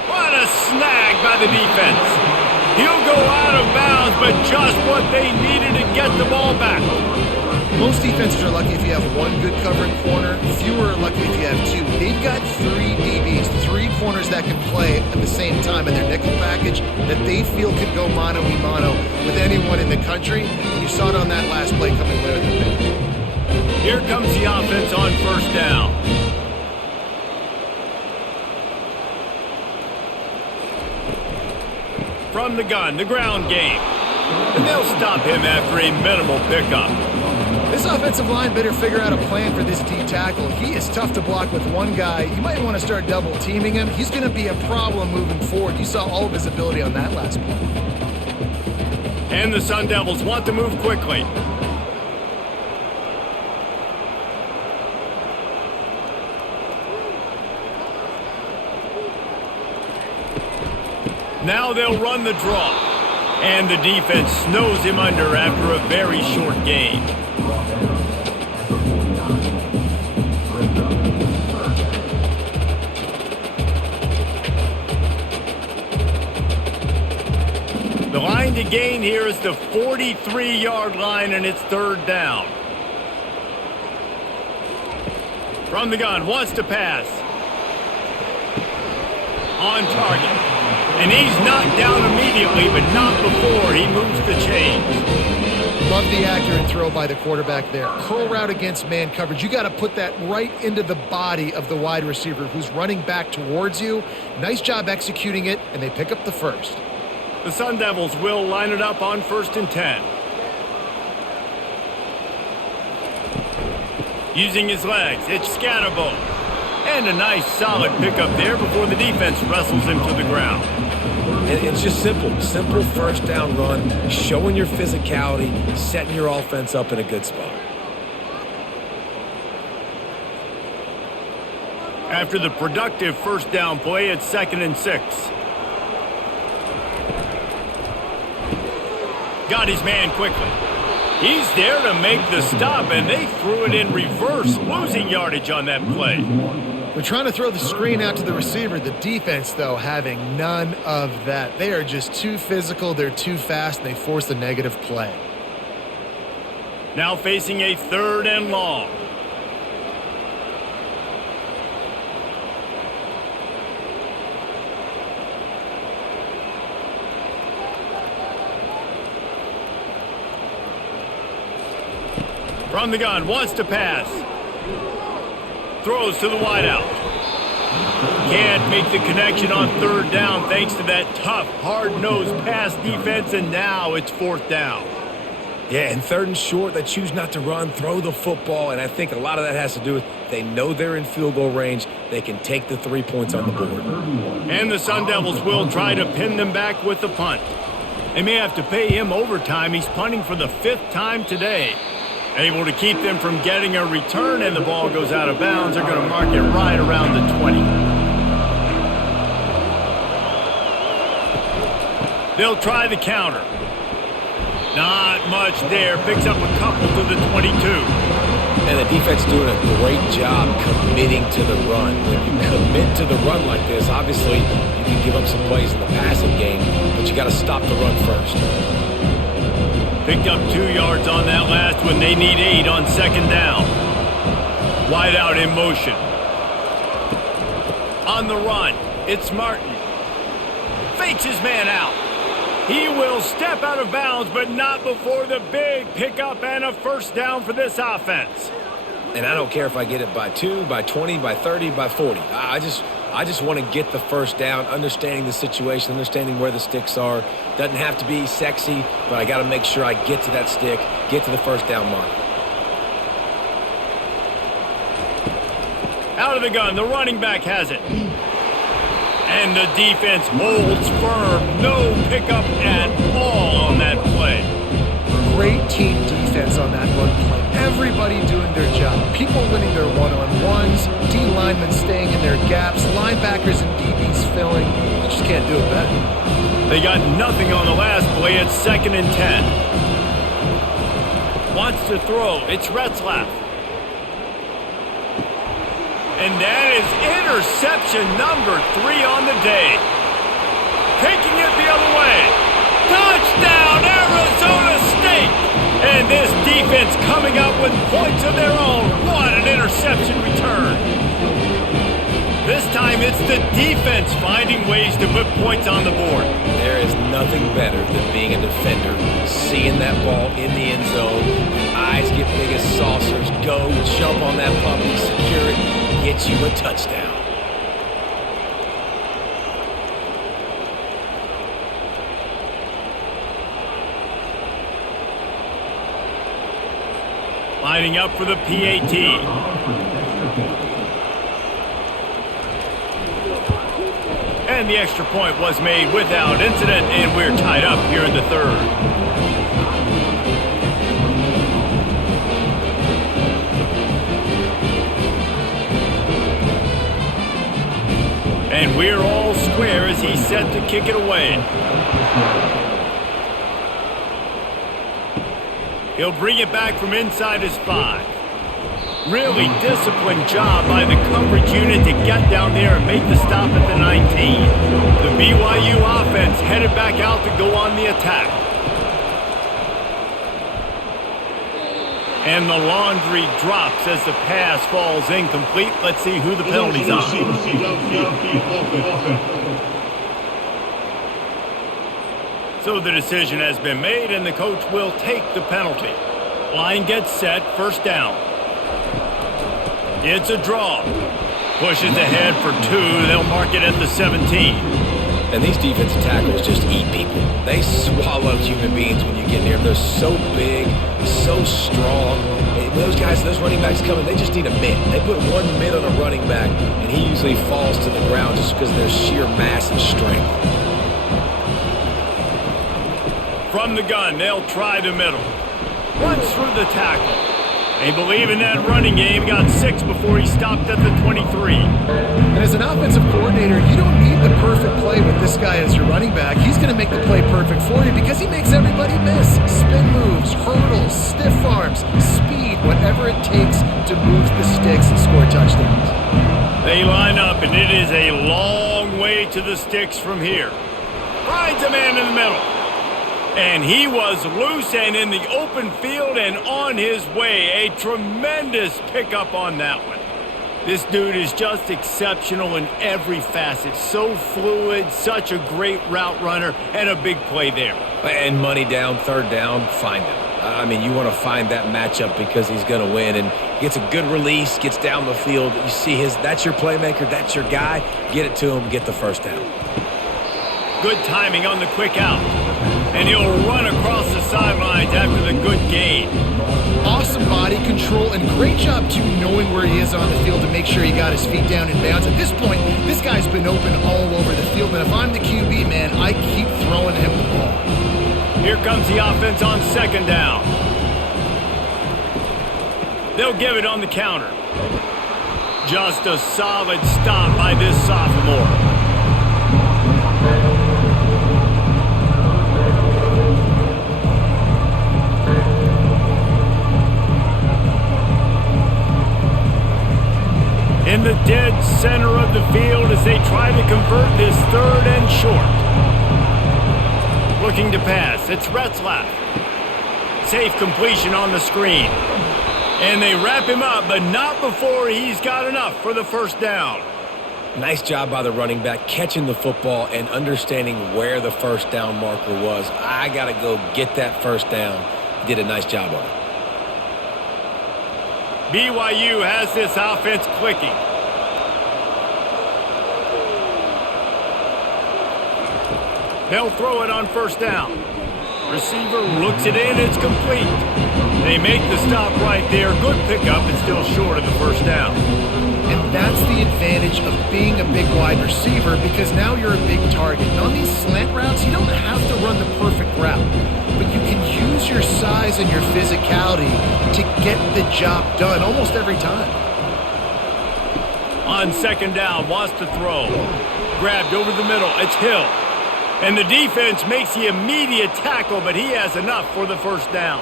What a snag by the defense. He'll go out of bounds, but just what they needed to get the ball back. Most defenses are lucky if you have one good covering corner. Fewer are lucky if you have two. They've got three DBs, three corners that can play at the same time in their nickel package that they feel could go mano-a-mano with anyone in the country. And you saw it on that last play coming away with the pick. Here comes the offense on first down. From the gun, the ground game. And they'll stop him after a minimal pickup. This offensive line better figure out a plan for this D tackle. He is tough to block with one guy. You might want to start double teaming him. He's going to be a problem moving forward. You saw all of his ability on that last play. And the Sun Devils want to move quickly. Now they'll run the draw. And the defense snows him under after a very short gain. The line to gain here is the 43-yard line, and it's third down. From the gun, wants to pass. On target. And he's knocked down immediately, but not before he moves the chains. Love the accurate throw by the quarterback there. Curl route against man coverage. You got to put that right into the body of the wide receiver who's running back towards you. Nice job executing it, and they pick up the first. The Sun Devils will line it up on 1st and 10. Using his legs, it's Scatterbo. And a nice solid pickup there before the defense wrestles him to the ground. And it's just simple. Simple first down run, showing your physicality, setting your offense up in a good spot. After the productive first down play, it's 2nd and 6. Got his man quickly. He's there to make the stop, and they threw it in reverse, losing yardage on that play. They're trying to throw the screen out to the receiver. The defense, though, having none of that. They are just too physical, they're too fast, and they force a negative play. Now facing a 3rd and long. From the gun, wants to pass. Throws to the wideout. Can't make the connection on 3rd down thanks to that tough, hard-nosed pass defense, and now it's 4th down. Yeah, and 3rd and short, they choose not to run, throw the football, and I think a lot of that has to do with they know they're in field goal range. They can take the 3 points on the board. And the Sun Devils will try to pin them back with the punt. They may have to pay him overtime. He's punting for the 5th time today. Able to keep them from getting a return, and the ball goes out of bounds. They're going to mark it right around the 20. They'll try the counter. Not much there. Picks up a couple to the 22. And the defense doing a great job committing to the run. When you commit to the run like this, obviously you can give up some plays in the passing game, but you got to stop the run first. Picked up 2 yards on that last one. They need 8 on 2nd down. Wide out in motion. On the run, it's Martin. Fakes his man out. He will step out of bounds, but not before the big pickup and a first down for this offense. And I don't care if I get it by 2, by 20, by 30, by 40. I just want to get the first down, understanding the situation, understanding where the sticks are. Doesn't have to be sexy, but I got to make sure I get to that stick, get to the first down mark. Out of the gun, the running back has it. And the defense holds firm. No pickup at all on that play. great team defense on that run play. Everybody doing their job. People winning their one-on-ones, D linemen staying in their gaps, linebackers and DBs filling. You just can't do it better. They got nothing on the last play. It's 2nd and 10. Wants to throw. It's Retzlaff. And that is interception number 3 on the day. Taking it the other way. Touchdown, Arizona State! And this defense coming up with points of their own. What an interception return. This time it's the defense finding ways to put points on the board. There is nothing better than being a defender, seeing that ball in the end zone, eyes get big as saucers, go, jump on that puppy, secure it, get you a touchdown. Lining up for the PAT. And the extra point was made without incident, and we're tied up here in the 3rd. And we're all square as he's set to kick it away. He'll bring it back from inside his 5. Really disciplined job by the coverage unit to get down there and make the stop at the 19. The BYU offense headed back out to go on the attack. And the laundry drops as the pass falls incomplete. Let's see who the penalty's on. So the decision has been made, and the coach will take the penalty. Line gets set, 1st down. It's a draw. Pushes ahead for 2. They'll mark it at the 17. And these defensive tackles just eat people. They swallow human beings when you get near them. They're so big, so strong. And those guys, those running backs coming, they just need a mitt. They put 1 mitt on a running back, and he usually falls to the ground just because of their sheer mass and strength. From the gun, they'll try the middle. Runs through the tackle. They believe in that running game. Got 6 before he stopped at the 23. And as an offensive coordinator, you don't need the perfect play with this guy as your running back. He's going to make the play perfect for you because he makes everybody miss. Spin moves, hurdles, stiff arms, speed, whatever it takes to move the sticks and score touchdowns. They line up, and it is a long way to the sticks from here. Finds a man in the middle. And he was loose and in the open field and on his way. A tremendous pickup on that one. This dude is just exceptional in every facet. So fluid, such a great route runner, and a big play there. And money down, 3rd down, find him. I mean, you want to find that matchup because he's going to win. And gets a good release, gets down the field. You see that's your playmaker, that's your guy. Get it to him, get the 1st down. Good timing on the quick out. And he'll run across the sidelines after the good gain. Awesome body control and great job, too, knowing where he is on the field to make sure he got his feet down in bounds. At this point, this guy's been open all over the field, and if I'm the QB, man, I keep throwing him the ball. Here comes the offense on 2nd down. They'll give it on the counter. Just a solid stop by this sophomore. In the dead center of the field as they try to convert this 3rd and short. Looking to pass. It's Retzlaff. Safe completion on the screen. And they wrap him up, but not before he's got enough for the 1st down. Nice job by the running back catching the football and understanding where the 1st down marker was. I got to go get that 1st down. He did a nice job on it. BYU has this offense clicking. They'll throw it on 1st down. Receiver looks it in, it's complete. They make the stop right there. Good pickup and still short of the 1st down. And that's the advantage of being a big wide receiver because now you're a big target. And on these slant routes, you don't have to run the perfect route, but you can use your your size and your physicality to get the job done almost every time. On second down, wants to throw. Grabbed over the middle. It's Hill. And the defense makes the immediate tackle, but he has enough for the first down.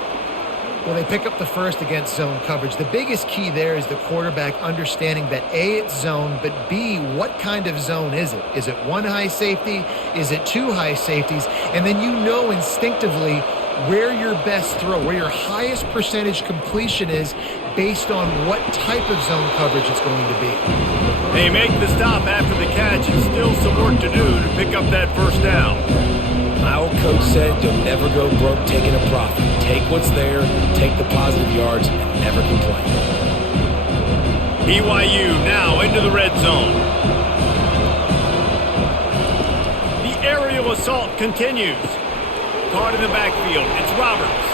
Well, they pick up the first against zone coverage. The biggest key there is the quarterback understanding that A, it's zone, but B, what kind of zone is it? Is it one high safety? Is it two high safeties? And then you know instinctively where your best throw, where your highest percentage completion is based on what type of zone coverage it's going to be. They make the stop after the catch and still some work to do to pick up that first down. My old coach said you'll never go broke taking a profit. Take what's there, take the positive yards, and never complain. BYU now into the red zone. The aerial assault continues. Caught in the backfield. It's Roberts.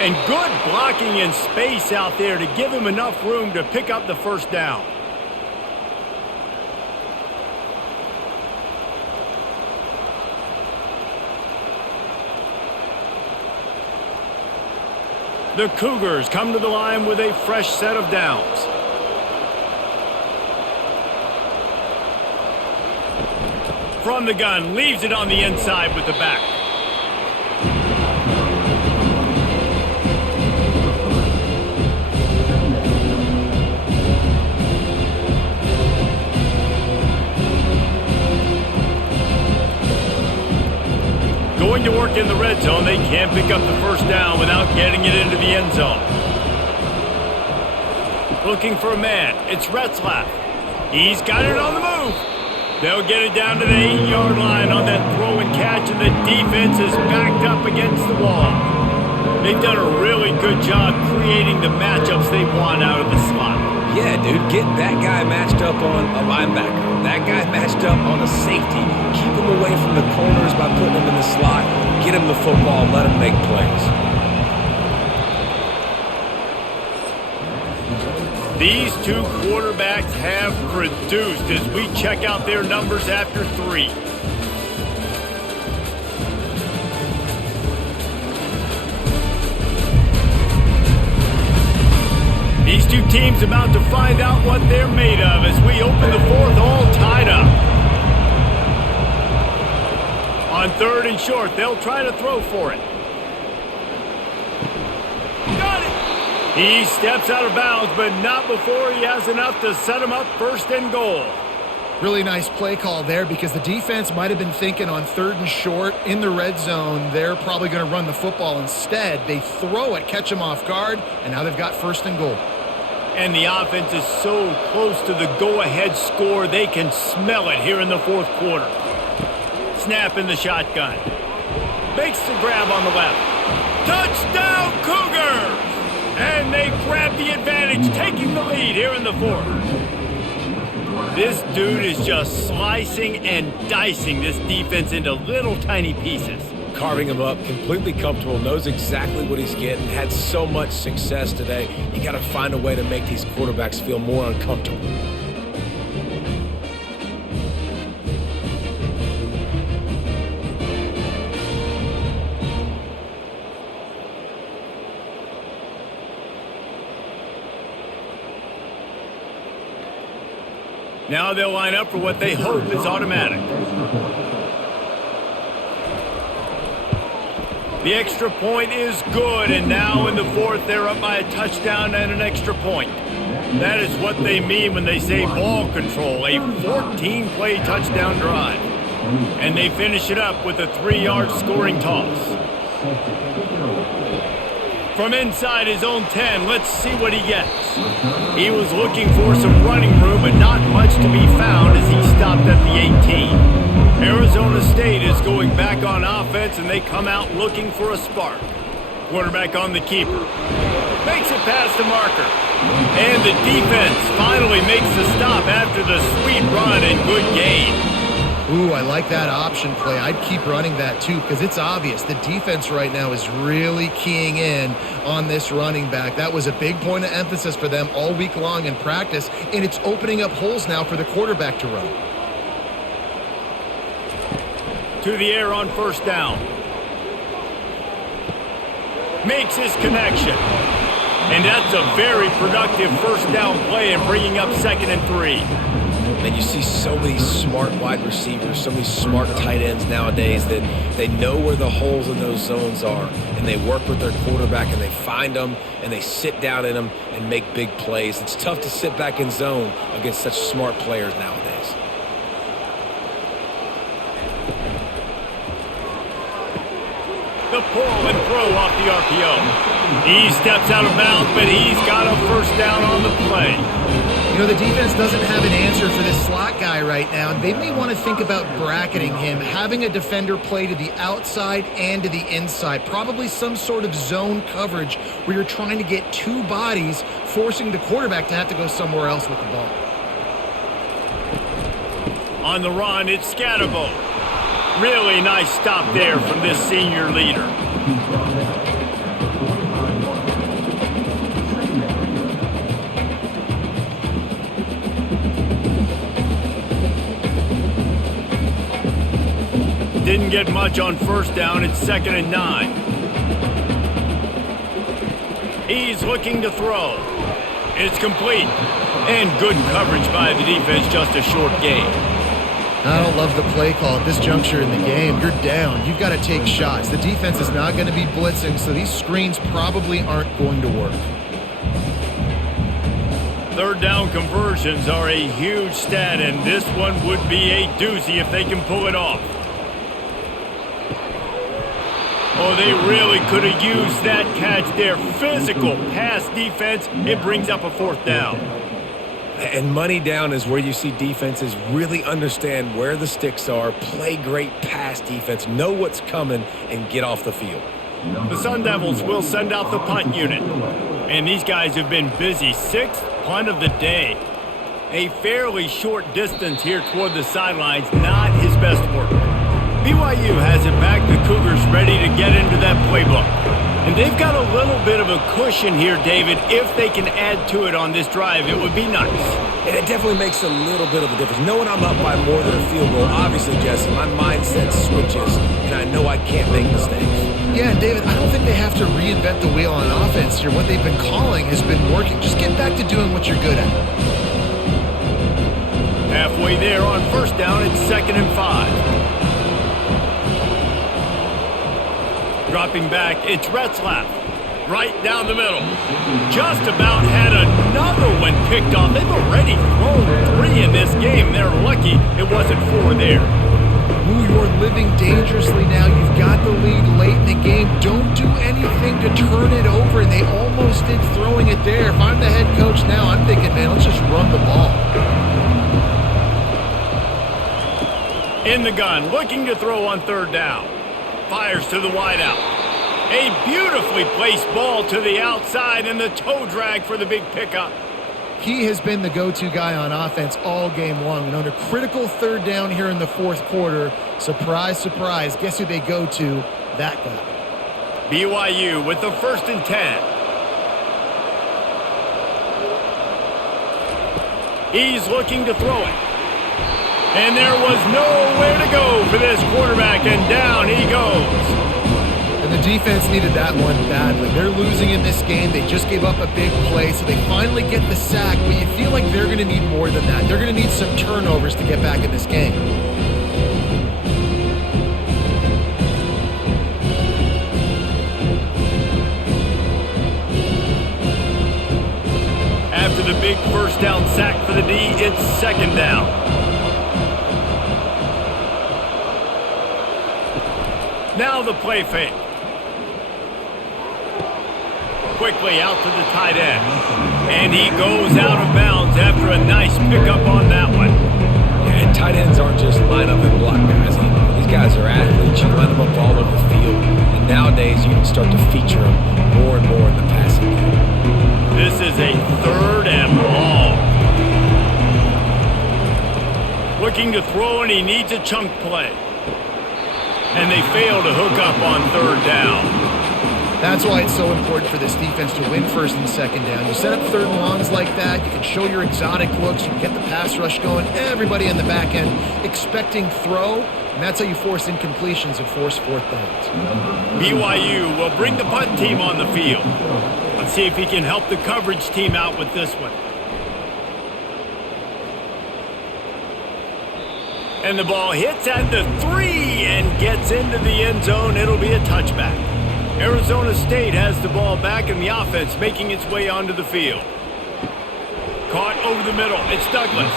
And good blocking in space out there to give him enough room to pick up the first down. The Cougars come to the line with a fresh set of downs. From the gun, leaves it on the inside with the back. Going to work in the red zone, they can't pick up the first down without getting it into the end zone. Looking for a man, it's Retzlaff. He's got it on the move. They'll get it down to the 8-yard line on that throw and catch, and the defense is backed up against the wall. They've done a really good job creating the matchups they want out of the slot. Yeah, dude, get that guy matched up on a linebacker. That guy matched up on a safety. Keep him away from the corners by putting him in the slot. Get him the football, let him make plays. These two quarterbacks have produced as we check out their numbers after 3. These two teams about to find out what they're made of as we open the fourth, all tied up. On third and short, they'll try to throw for it. Got it! He steps out of bounds, but not before he has enough to set him up first and goal. Really nice play call there because the defense might have been thinking on third and short in the red zone, they're probably going to run the football instead. They throw it, catch them off guard, and now they've got first and goal. And the offense is so close to the go-ahead score, they can smell it here in the fourth quarter. Snap in the shotgun. Makes the grab on the left. Touchdown, Cougars! And they grab the advantage, taking the lead here in the fourth. This dude is just slicing and dicing this defense into little tiny pieces. Carving him up, completely comfortable, knows exactly what he's getting, had so much success today. You got to find a way to make these quarterbacks feel more uncomfortable. Now they'll line up for what they hope is automatic. The extra point is good, and now in the fourth, they're up by a touchdown and an extra point. That is what they mean when they say ball control, a 14-play touchdown drive. And they finish it up with a 3-yard scoring toss. From inside his own 10, let's see what he gets. He was looking for some running room, but not much to be found as he stopped at the 18. Arizona State is going back on offense, and they come out looking for a spark. Quarterback on the keeper. Makes it past the marker. And the defense finally makes the stop after the sweet run and good gain. Ooh, I like that option play. I'd keep running that too because it's obvious. The defense right now is really keying in on this running back. That was a big point of emphasis for them all week long in practice, and it's opening up holes now for the quarterback to run. To the air on first down. makes his connection. And that's a very productive first down play and bringing up 2nd and 3. And you see so many smart wide receivers, so many smart tight ends nowadays that they know where the holes in those zones are, and they work with their quarterback, and they find them, and they sit down in them and make big plays. It's tough to sit back in zone against such smart players nowadays. The pull and throw off the RPO. He steps out of bounds, but he's got a first down on the play. You know, the defense doesn't have an answer for this slot guy right now. They may want to think about bracketing him, having a defender play to the outside and to the inside. Probably some sort of zone coverage where you're trying to get two bodies, forcing the quarterback to have to go somewhere else with the ball. On the run, it's Scatterbo. Really nice stop there from this senior leader. Didn't get much on first down. It's 2nd and 9. He's looking to throw. It's complete. And good coverage by the defense, just a short gain. I don't love the play call at this juncture in the game. You're down. You've got to take shots. The defense is not going to be blitzing, so these screens probably aren't going to work. Third down conversions are a huge stat, and this one would be a doozy if they can pull it off. Oh, they really could have used that catch there. Physical pass defense. It brings up a 4th down. And money down is where you see defenses really understand where the sticks are, play great pass defense, know what's coming, and get off the field. The Sun Devils will send out the punt unit. And these guys have been busy. 6th punt of the day. A fairly short distance here toward the sidelines. Not his best work. BYU has it back. The Cougars ready to get into that playbook. And they've got a little bit of a cushion here, David. If they can add to it on this drive, it would be nice. And it definitely makes a little bit of a difference. Knowing I'm up by more than a field goal, obviously, Jesse, my mindset switches, and I know I can't make mistakes. Yeah, and David, I don't think they have to reinvent the wheel on offense here. What they've been calling has been working. Just get back to doing what you're good at. Halfway there on first down, it's 2nd and 5. Dropping back, it's Retzlaff. Right down the middle. Just about had another one picked off. They've already thrown 3 in this game. They're lucky it wasn't 4 there. Ooh, you're living dangerously now. You've got the lead late in the game. Don't do anything to turn it over. And they almost did throwing it there. If I'm the head coach now, I'm thinking, man, let's just run the ball. In the gun, looking to throw on 3rd down. Fires to the wideout. A beautifully placed ball to the outside and the toe drag for the big pickup. He has been the go-to guy on offense all game long. And on a critical 3rd down here in the 4th quarter, surprise, surprise, guess who they go to? That guy. BYU with the 1st and 10. He's looking to throw it. And there was nowhere to go for this quarterback, and down he goes. And the defense needed that one badly. They're losing in this game. They just gave up a big play, so they finally get the sack, but you feel like they're going to need more than that. They're going to need some turnovers to get back in this game. After the big first down sack for the D, it's 2nd down. Now the play fake. Quickly out to the tight end. And he goes out of bounds after a nice pickup on that one. Yeah, and tight ends aren't just line up and block guys anymore. These guys are athletes. You line them up all over the field. And nowadays you can start to feature them more and more in the passing game. This is a 3rd and long. Looking to throw, and he needs a chunk play. And they fail to hook up on 3rd down. That's why it's so important for this defense to win 1st and 2nd down. You set up 3rd and longs like that, you can show your exotic looks, you can get the pass rush going, everybody in the back end expecting throw, And that's how you force incompletions and force fourth downs. BYU will bring the punt team on the field. Let's see if he can help the coverage team out with this one. And the ball hits at the 3 and gets into the end zone. It'll be a touchback. Arizona State has the ball back in the offense, making its way onto the field. Caught over the middle. It's Douglas.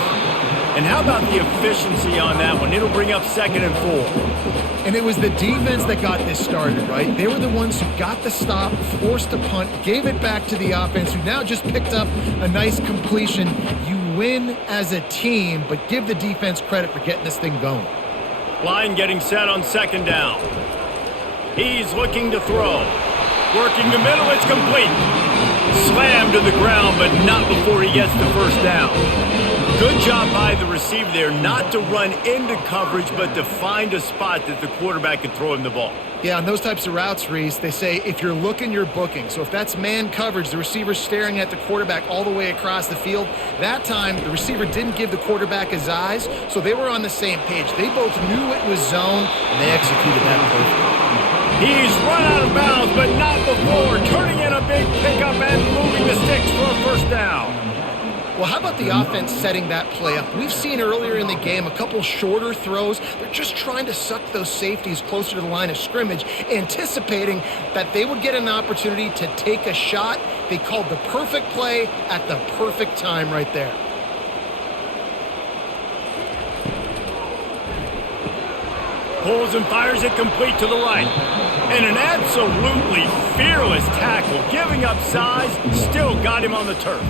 And how about the efficiency on that one? It'll bring up 2nd and 4. And it was the defense that got this started, right? They were the ones who got the stop, forced a punt, gave it back to the offense, who now just picked up a nice completion. You win as a team, but give the defense credit for getting this thing going. Line getting set on 2nd down. He's looking to throw. Working the middle, it's complete. Slammed to the ground, but not before he gets the first down. Good job by the receiver there not to run into coverage, but to find a spot that the quarterback could throw him the ball. Yeah, on those types of routes, Reese, they say if you're looking, you're booking. So if that's man coverage, the receiver's staring at the quarterback all the way across the field. That time, the receiver didn't give the quarterback his eyes, so they were on the same page. They both knew it was zone, and they executed that perfectly. He's run out of bounds, but not before turning in a big pickup and moving the sticks for a first down. Well, how about the offense setting that play up? We've seen earlier in the game a couple shorter throws. They're just trying to suck those safeties closer to the line of scrimmage, anticipating that they would get an opportunity to take a shot. They called the perfect play at the perfect time right there. Pulls and fires it complete to the right. And an absolutely fearless tackle, giving up size, still got him on the turf.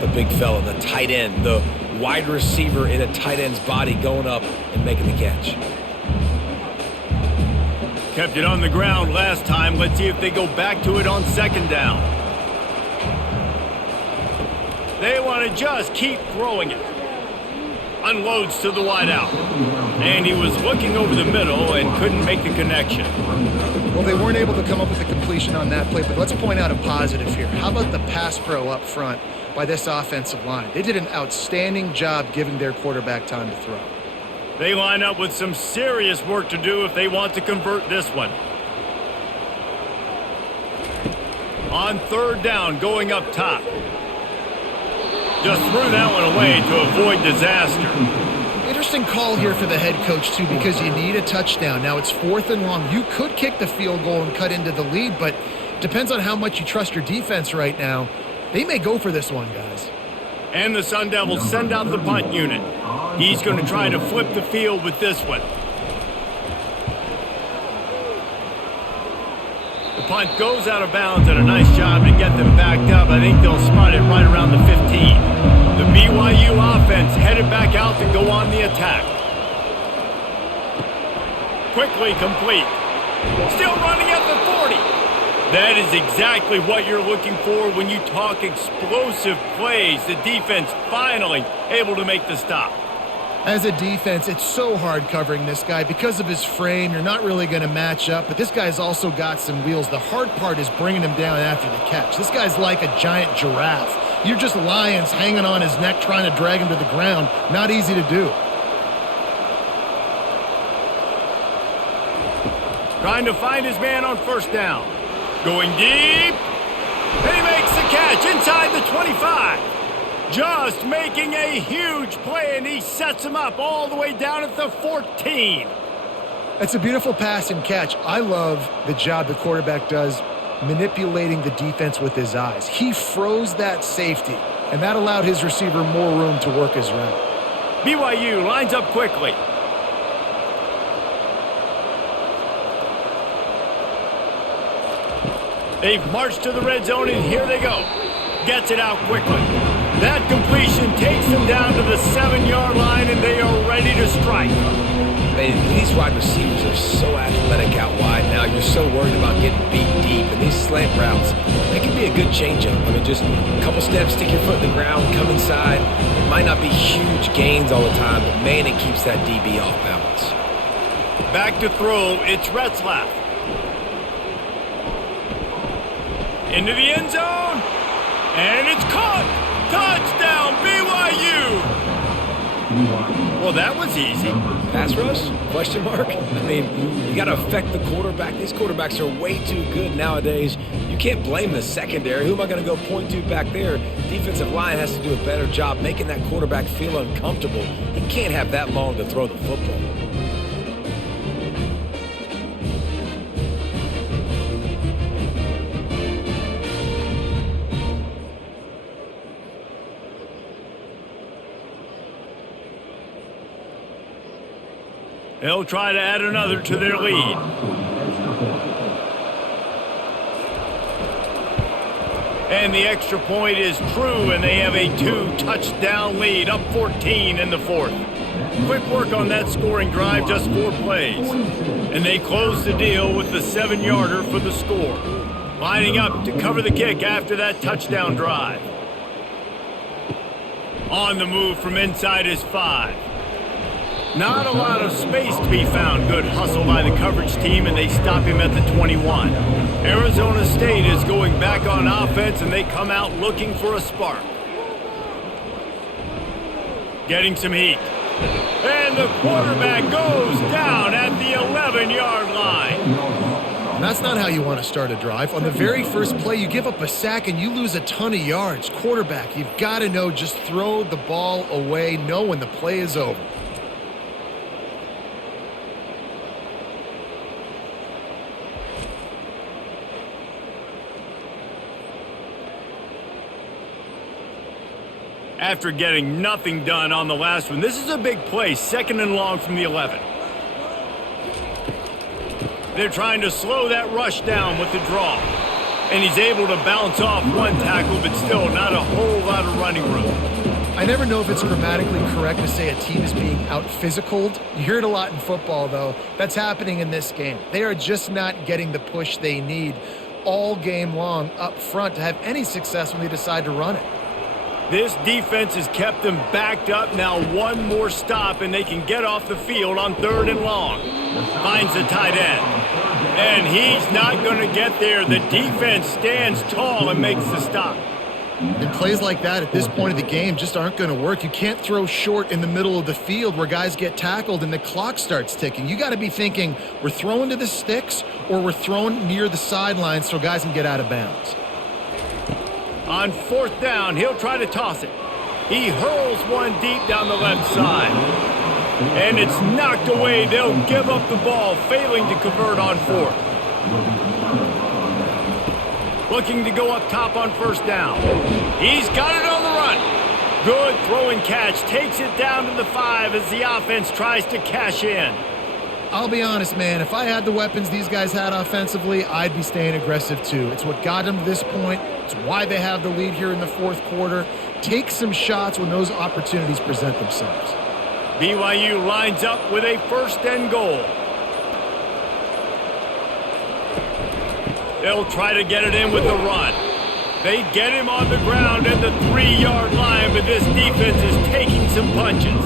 The big fella, the tight end, the wide receiver in a tight end's body going up and making the catch. Kept it on the ground last time. Let's see if they go back to it on 2nd down. They want to just keep throwing it. Unloads to the wideout. And he was looking over the middle and couldn't make the connection. Well, they weren't able to come up with a completion on that play, but let's point out a positive here. How about the pass pro up front by this offensive line? They did an outstanding job giving their quarterback time to throw. They line up with some serious work to do if they want to convert this one. On 3rd down, going up top. Just threw that one away to avoid disaster. Interesting call here for the head coach, too, because you need a touchdown. Now it's 4th and long. You could kick the field goal and cut into the lead, but depends on how much you trust your defense right now. They may go for this one, guys. And the Sun Devils send out the punt unit. He's going to try to flip the field with this one. The punt goes out of bounds, and a nice job to get them backed up. I think they'll spot it right around the 15. The BYU offense headed back out to go on the attack. Quickly complete. Still running at the 40. That is exactly what you're looking for when you talk explosive plays. The defense finally able to make the stop. As a defense, it's so hard covering this guy. Because of his frame, you're not really going to match up, but this guy's also got some wheels. The hard part is bringing him down after the catch. This guy's like a giant giraffe. You're just lions hanging on his neck trying to drag him to the ground. Not easy to do. Trying to find his man on 1st down. Going deep. And he makes the catch inside the 25. Just making a huge play, and he sets him up all the way down at the 14. It's a beautiful pass and catch. I love the job the quarterback does manipulating the defense with his eyes. He froze that safety, and that allowed his receiver more room to work his route. BYU lines up quickly. They've marched to the red zone, and here they go. Gets it out quickly. That completion takes them down to the 7-yard line, and they are ready to strike. Man, these wide receivers are so athletic out wide now. You're so worried about getting beat deep. And these slant routes, they can be a good change-up. I mean, just a couple steps, stick your foot in the ground, come inside. It might not be huge gains all the time, but, man, it keeps that DB off balance. Back to throw, it's Retzlaff. Into the end zone, and it's caught. Touchdown, BYU! Well, that was easy. Pass rush? Question mark? I mean, you got to affect the quarterback. These quarterbacks are way too good nowadays. You can't blame the secondary. Who am I going to go point to back there? Defensive line has to do a better job making that quarterback feel uncomfortable. He can't have that long to throw the football. They'll try to add another to their lead. And the extra point is true, and they have a 2-touchdown lead, up 14 in the fourth. Quick work on that scoring drive, just 4 plays. And they close the deal with the 7-yarder for the score. Lining up to cover the kick after that touchdown drive. On the move from inside is 5. Not a lot of space to be found. Good hustle by the coverage team, and they stop him at the 21. Arizona State is going back on offense, and they come out looking for a spark. Getting some heat. And the quarterback goes down at the 11-yard line. And that's not how you want to start a drive. On the very first play, you give up a sack and you lose a ton of yards. Quarterback, you've got to know, just throw the ball away, know when the play is over. After getting nothing done on the last one, this is a big play, 2nd and long from the 11. They're trying to slow that rush down with the draw. And he's able to bounce off one tackle, but still not a whole lot of running room. I never know if it's grammatically correct to say a team is being out-physicaled. You hear it a lot in football, though. That's happening in this game. They are just not getting the push they need all game long up front to have any success when they decide to run it. This defense has kept them backed up. Now one more stop, and they can get off the field on 3rd and long. Finds the tight end. And he's not going to get there. The defense stands tall and makes the stop. And plays like that at this point of the game just aren't going to work. You can't throw short in the middle of the field where guys get tackled and the clock starts ticking. You got to be thinking, we're throwing to the sticks or we're throwing near the sidelines so guys can get out of bounds. On 4th down, he'll try to toss it. He hurls one deep down the left side. And it's knocked away. They'll give up the ball, failing to convert on 4th. Looking to go up top on 1st down. He's got it on the run. Good throw and catch. Takes it down to the 5 as the offense tries to cash in. I'll be honest, man, if I had the weapons these guys had offensively, I'd be staying aggressive too. It's what got them to this point. It's why they have the lead here in the 4th quarter. Take some shots when those opportunities present themselves. BYU lines up with a 1st and goal. They'll try to get it in with the run. They get him on the ground at the 3-yard line, but this defense is taking some punches.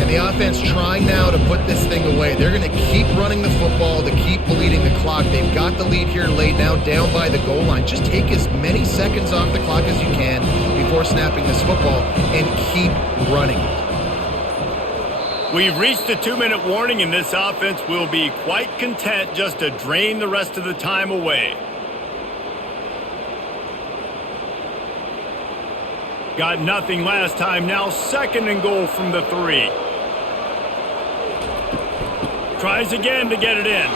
And the offense trying now to put this thing away. They're going to keep running the football to keep bleeding the clock. They've got the lead here late now down by the goal line. Just take as many seconds off the clock as you can before snapping this football and keep running it. We've reached the 2-minute warning, and this offense will be quite content just to drain the rest of the time away. Got nothing last time. Now 2nd and goal from the 3. Tries again to get it in.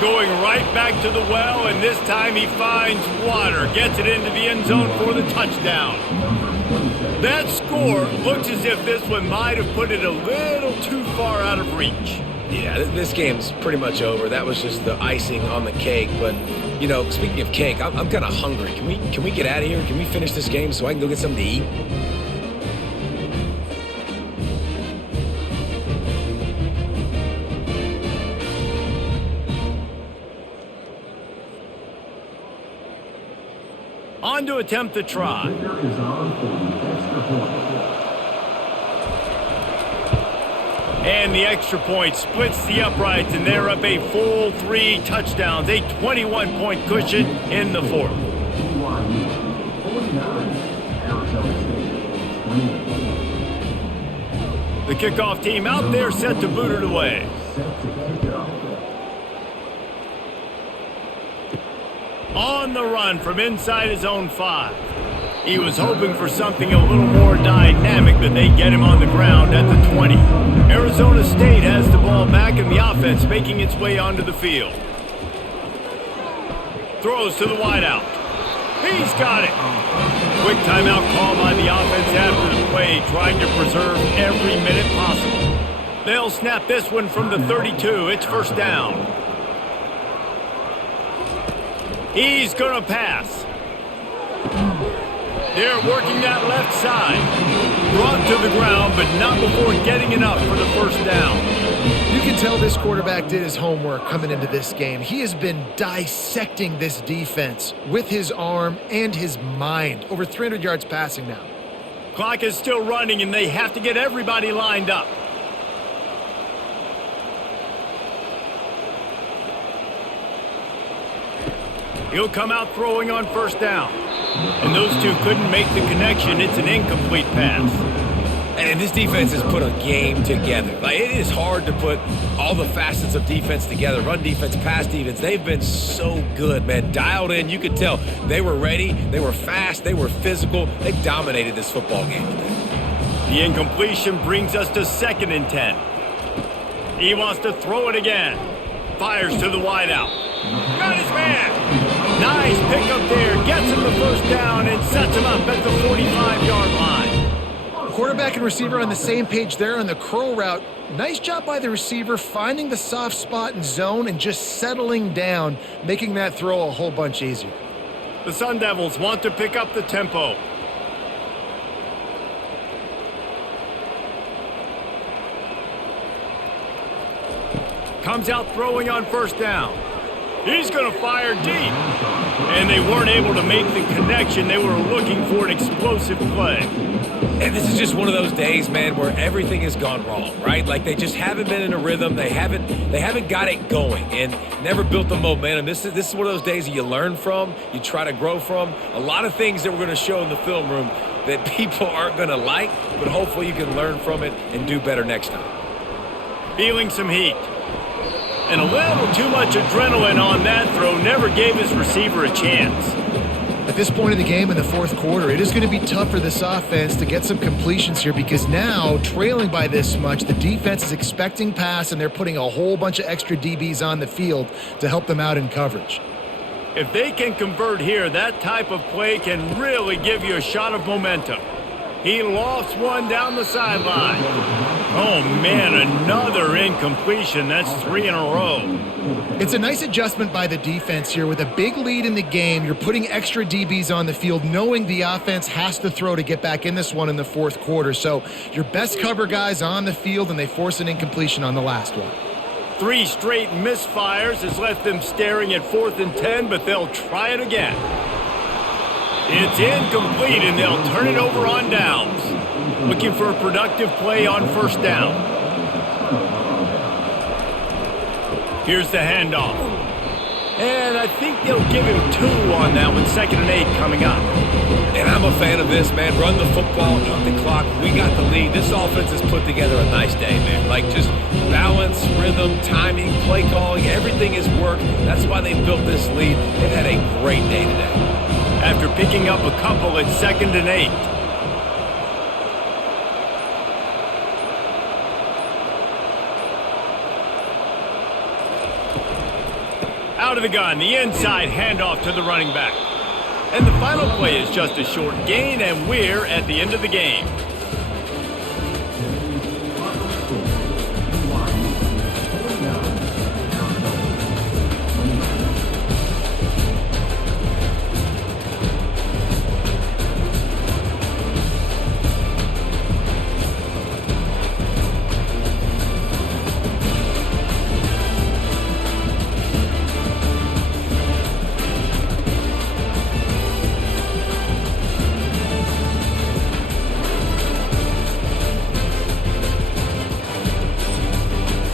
Going right back to the well, and this time he finds water. Gets it into the end zone for the touchdown. That score looks as if this one might have put it a little too far out of reach. Yeah, this game's pretty much over. That was just the icing on the cake. But, you know, speaking of cake, I'm kind of hungry. Can we get out of here? Can we finish this game so I can go get something to eat? On to attempt the try. And the extra point splits the uprights, and they're up a full 3 touchdowns, a 21-point cushion in the 4th. The kickoff team out there set to boot it away. On the run from inside his own 5. He was hoping for something a little more dynamic, but they get him on the ground at the 20. Arizona State has the ball back and the offense making its way onto the field. Throws to the wideout. He's got it. Quick timeout call by the offense after the play, trying to preserve every minute possible. They'll snap this one from the 32. It's first down. He's going to pass. They're working that left side. Brought to the ground, but not before getting enough for the first down. You can tell this quarterback did his homework coming into this game. He has been dissecting this defense with his arm and his mind. Over 300 yards passing now. Clock is still running, and they have to get everybody lined up. He'll come out throwing on first down. And those two couldn't make the connection. It's an incomplete pass. And this defense has put a game together. Like, it is hard to put all the facets of defense together. Run defense, pass defense. They've been so good, man. Dialed in. You could tell they were ready. They were fast. They were physical. They dominated this football game today. The incompletion brings us to 2nd and 10. He wants to throw it again. Fires to the wideout. Got his man. Nice pickup there. Gets him the first down and sets him up at the 45-yard line. Quarterback and receiver on the same page there on the curl route. Nice job by the receiver finding the soft spot and zone and just settling down, making that throw a whole bunch easier. The Sun Devils want to pick up the tempo. Comes out throwing on first down. He's going to fire deep. And they weren't able to make the connection. They were looking for an explosive play. And this is just one of those days, man, where everything has gone wrong, right? Like, they just haven't been in a rhythm. They haven't got it going and never built the momentum. This is one of those days that you learn from, you try to grow from. A lot of things that we're going to show in the film room that people aren't going to like, but hopefully you can learn from it and do better next time. Feeling some heat. And a little too much adrenaline on that throw never gave his receiver a chance. At this point in the game in the fourth quarter, it is going to be tough for this offense to get some completions here because now, trailing by this much, the defense is expecting pass and they're putting a whole bunch of extra DBs on the field to help them out in coverage. If they can convert here, that type of play can really give you a shot of momentum. He lofts one down the sideline. Oh, man, another incompletion. That's 3 in a row. It's a nice adjustment by the defense here. With a big lead in the game, you're putting extra DBs on the field, knowing the offense has to throw to get back in this one in the fourth quarter. So your best cover guys on the field, and they force an incompletion on the last one. 3 straight misfires has left them staring at 4th and 10, but they'll try it again. It's incomplete, and they'll turn it over on downs. Looking for a productive play on first down. Here's the handoff. And I think they'll give him 2 on that one. 2nd and 8 coming up. And I'm a fan of this, man. Run the football, eat the clock. We got the lead. This offense has put together a nice day, man. Like, just balance, rhythm, timing, play calling. Everything has worked. That's why they built this lead. They've had a great day today. After picking up a couple at 2nd and 8. Out of the gun, the inside handoff to the running back. And the final play is just a short gain, and we're at the end of the game.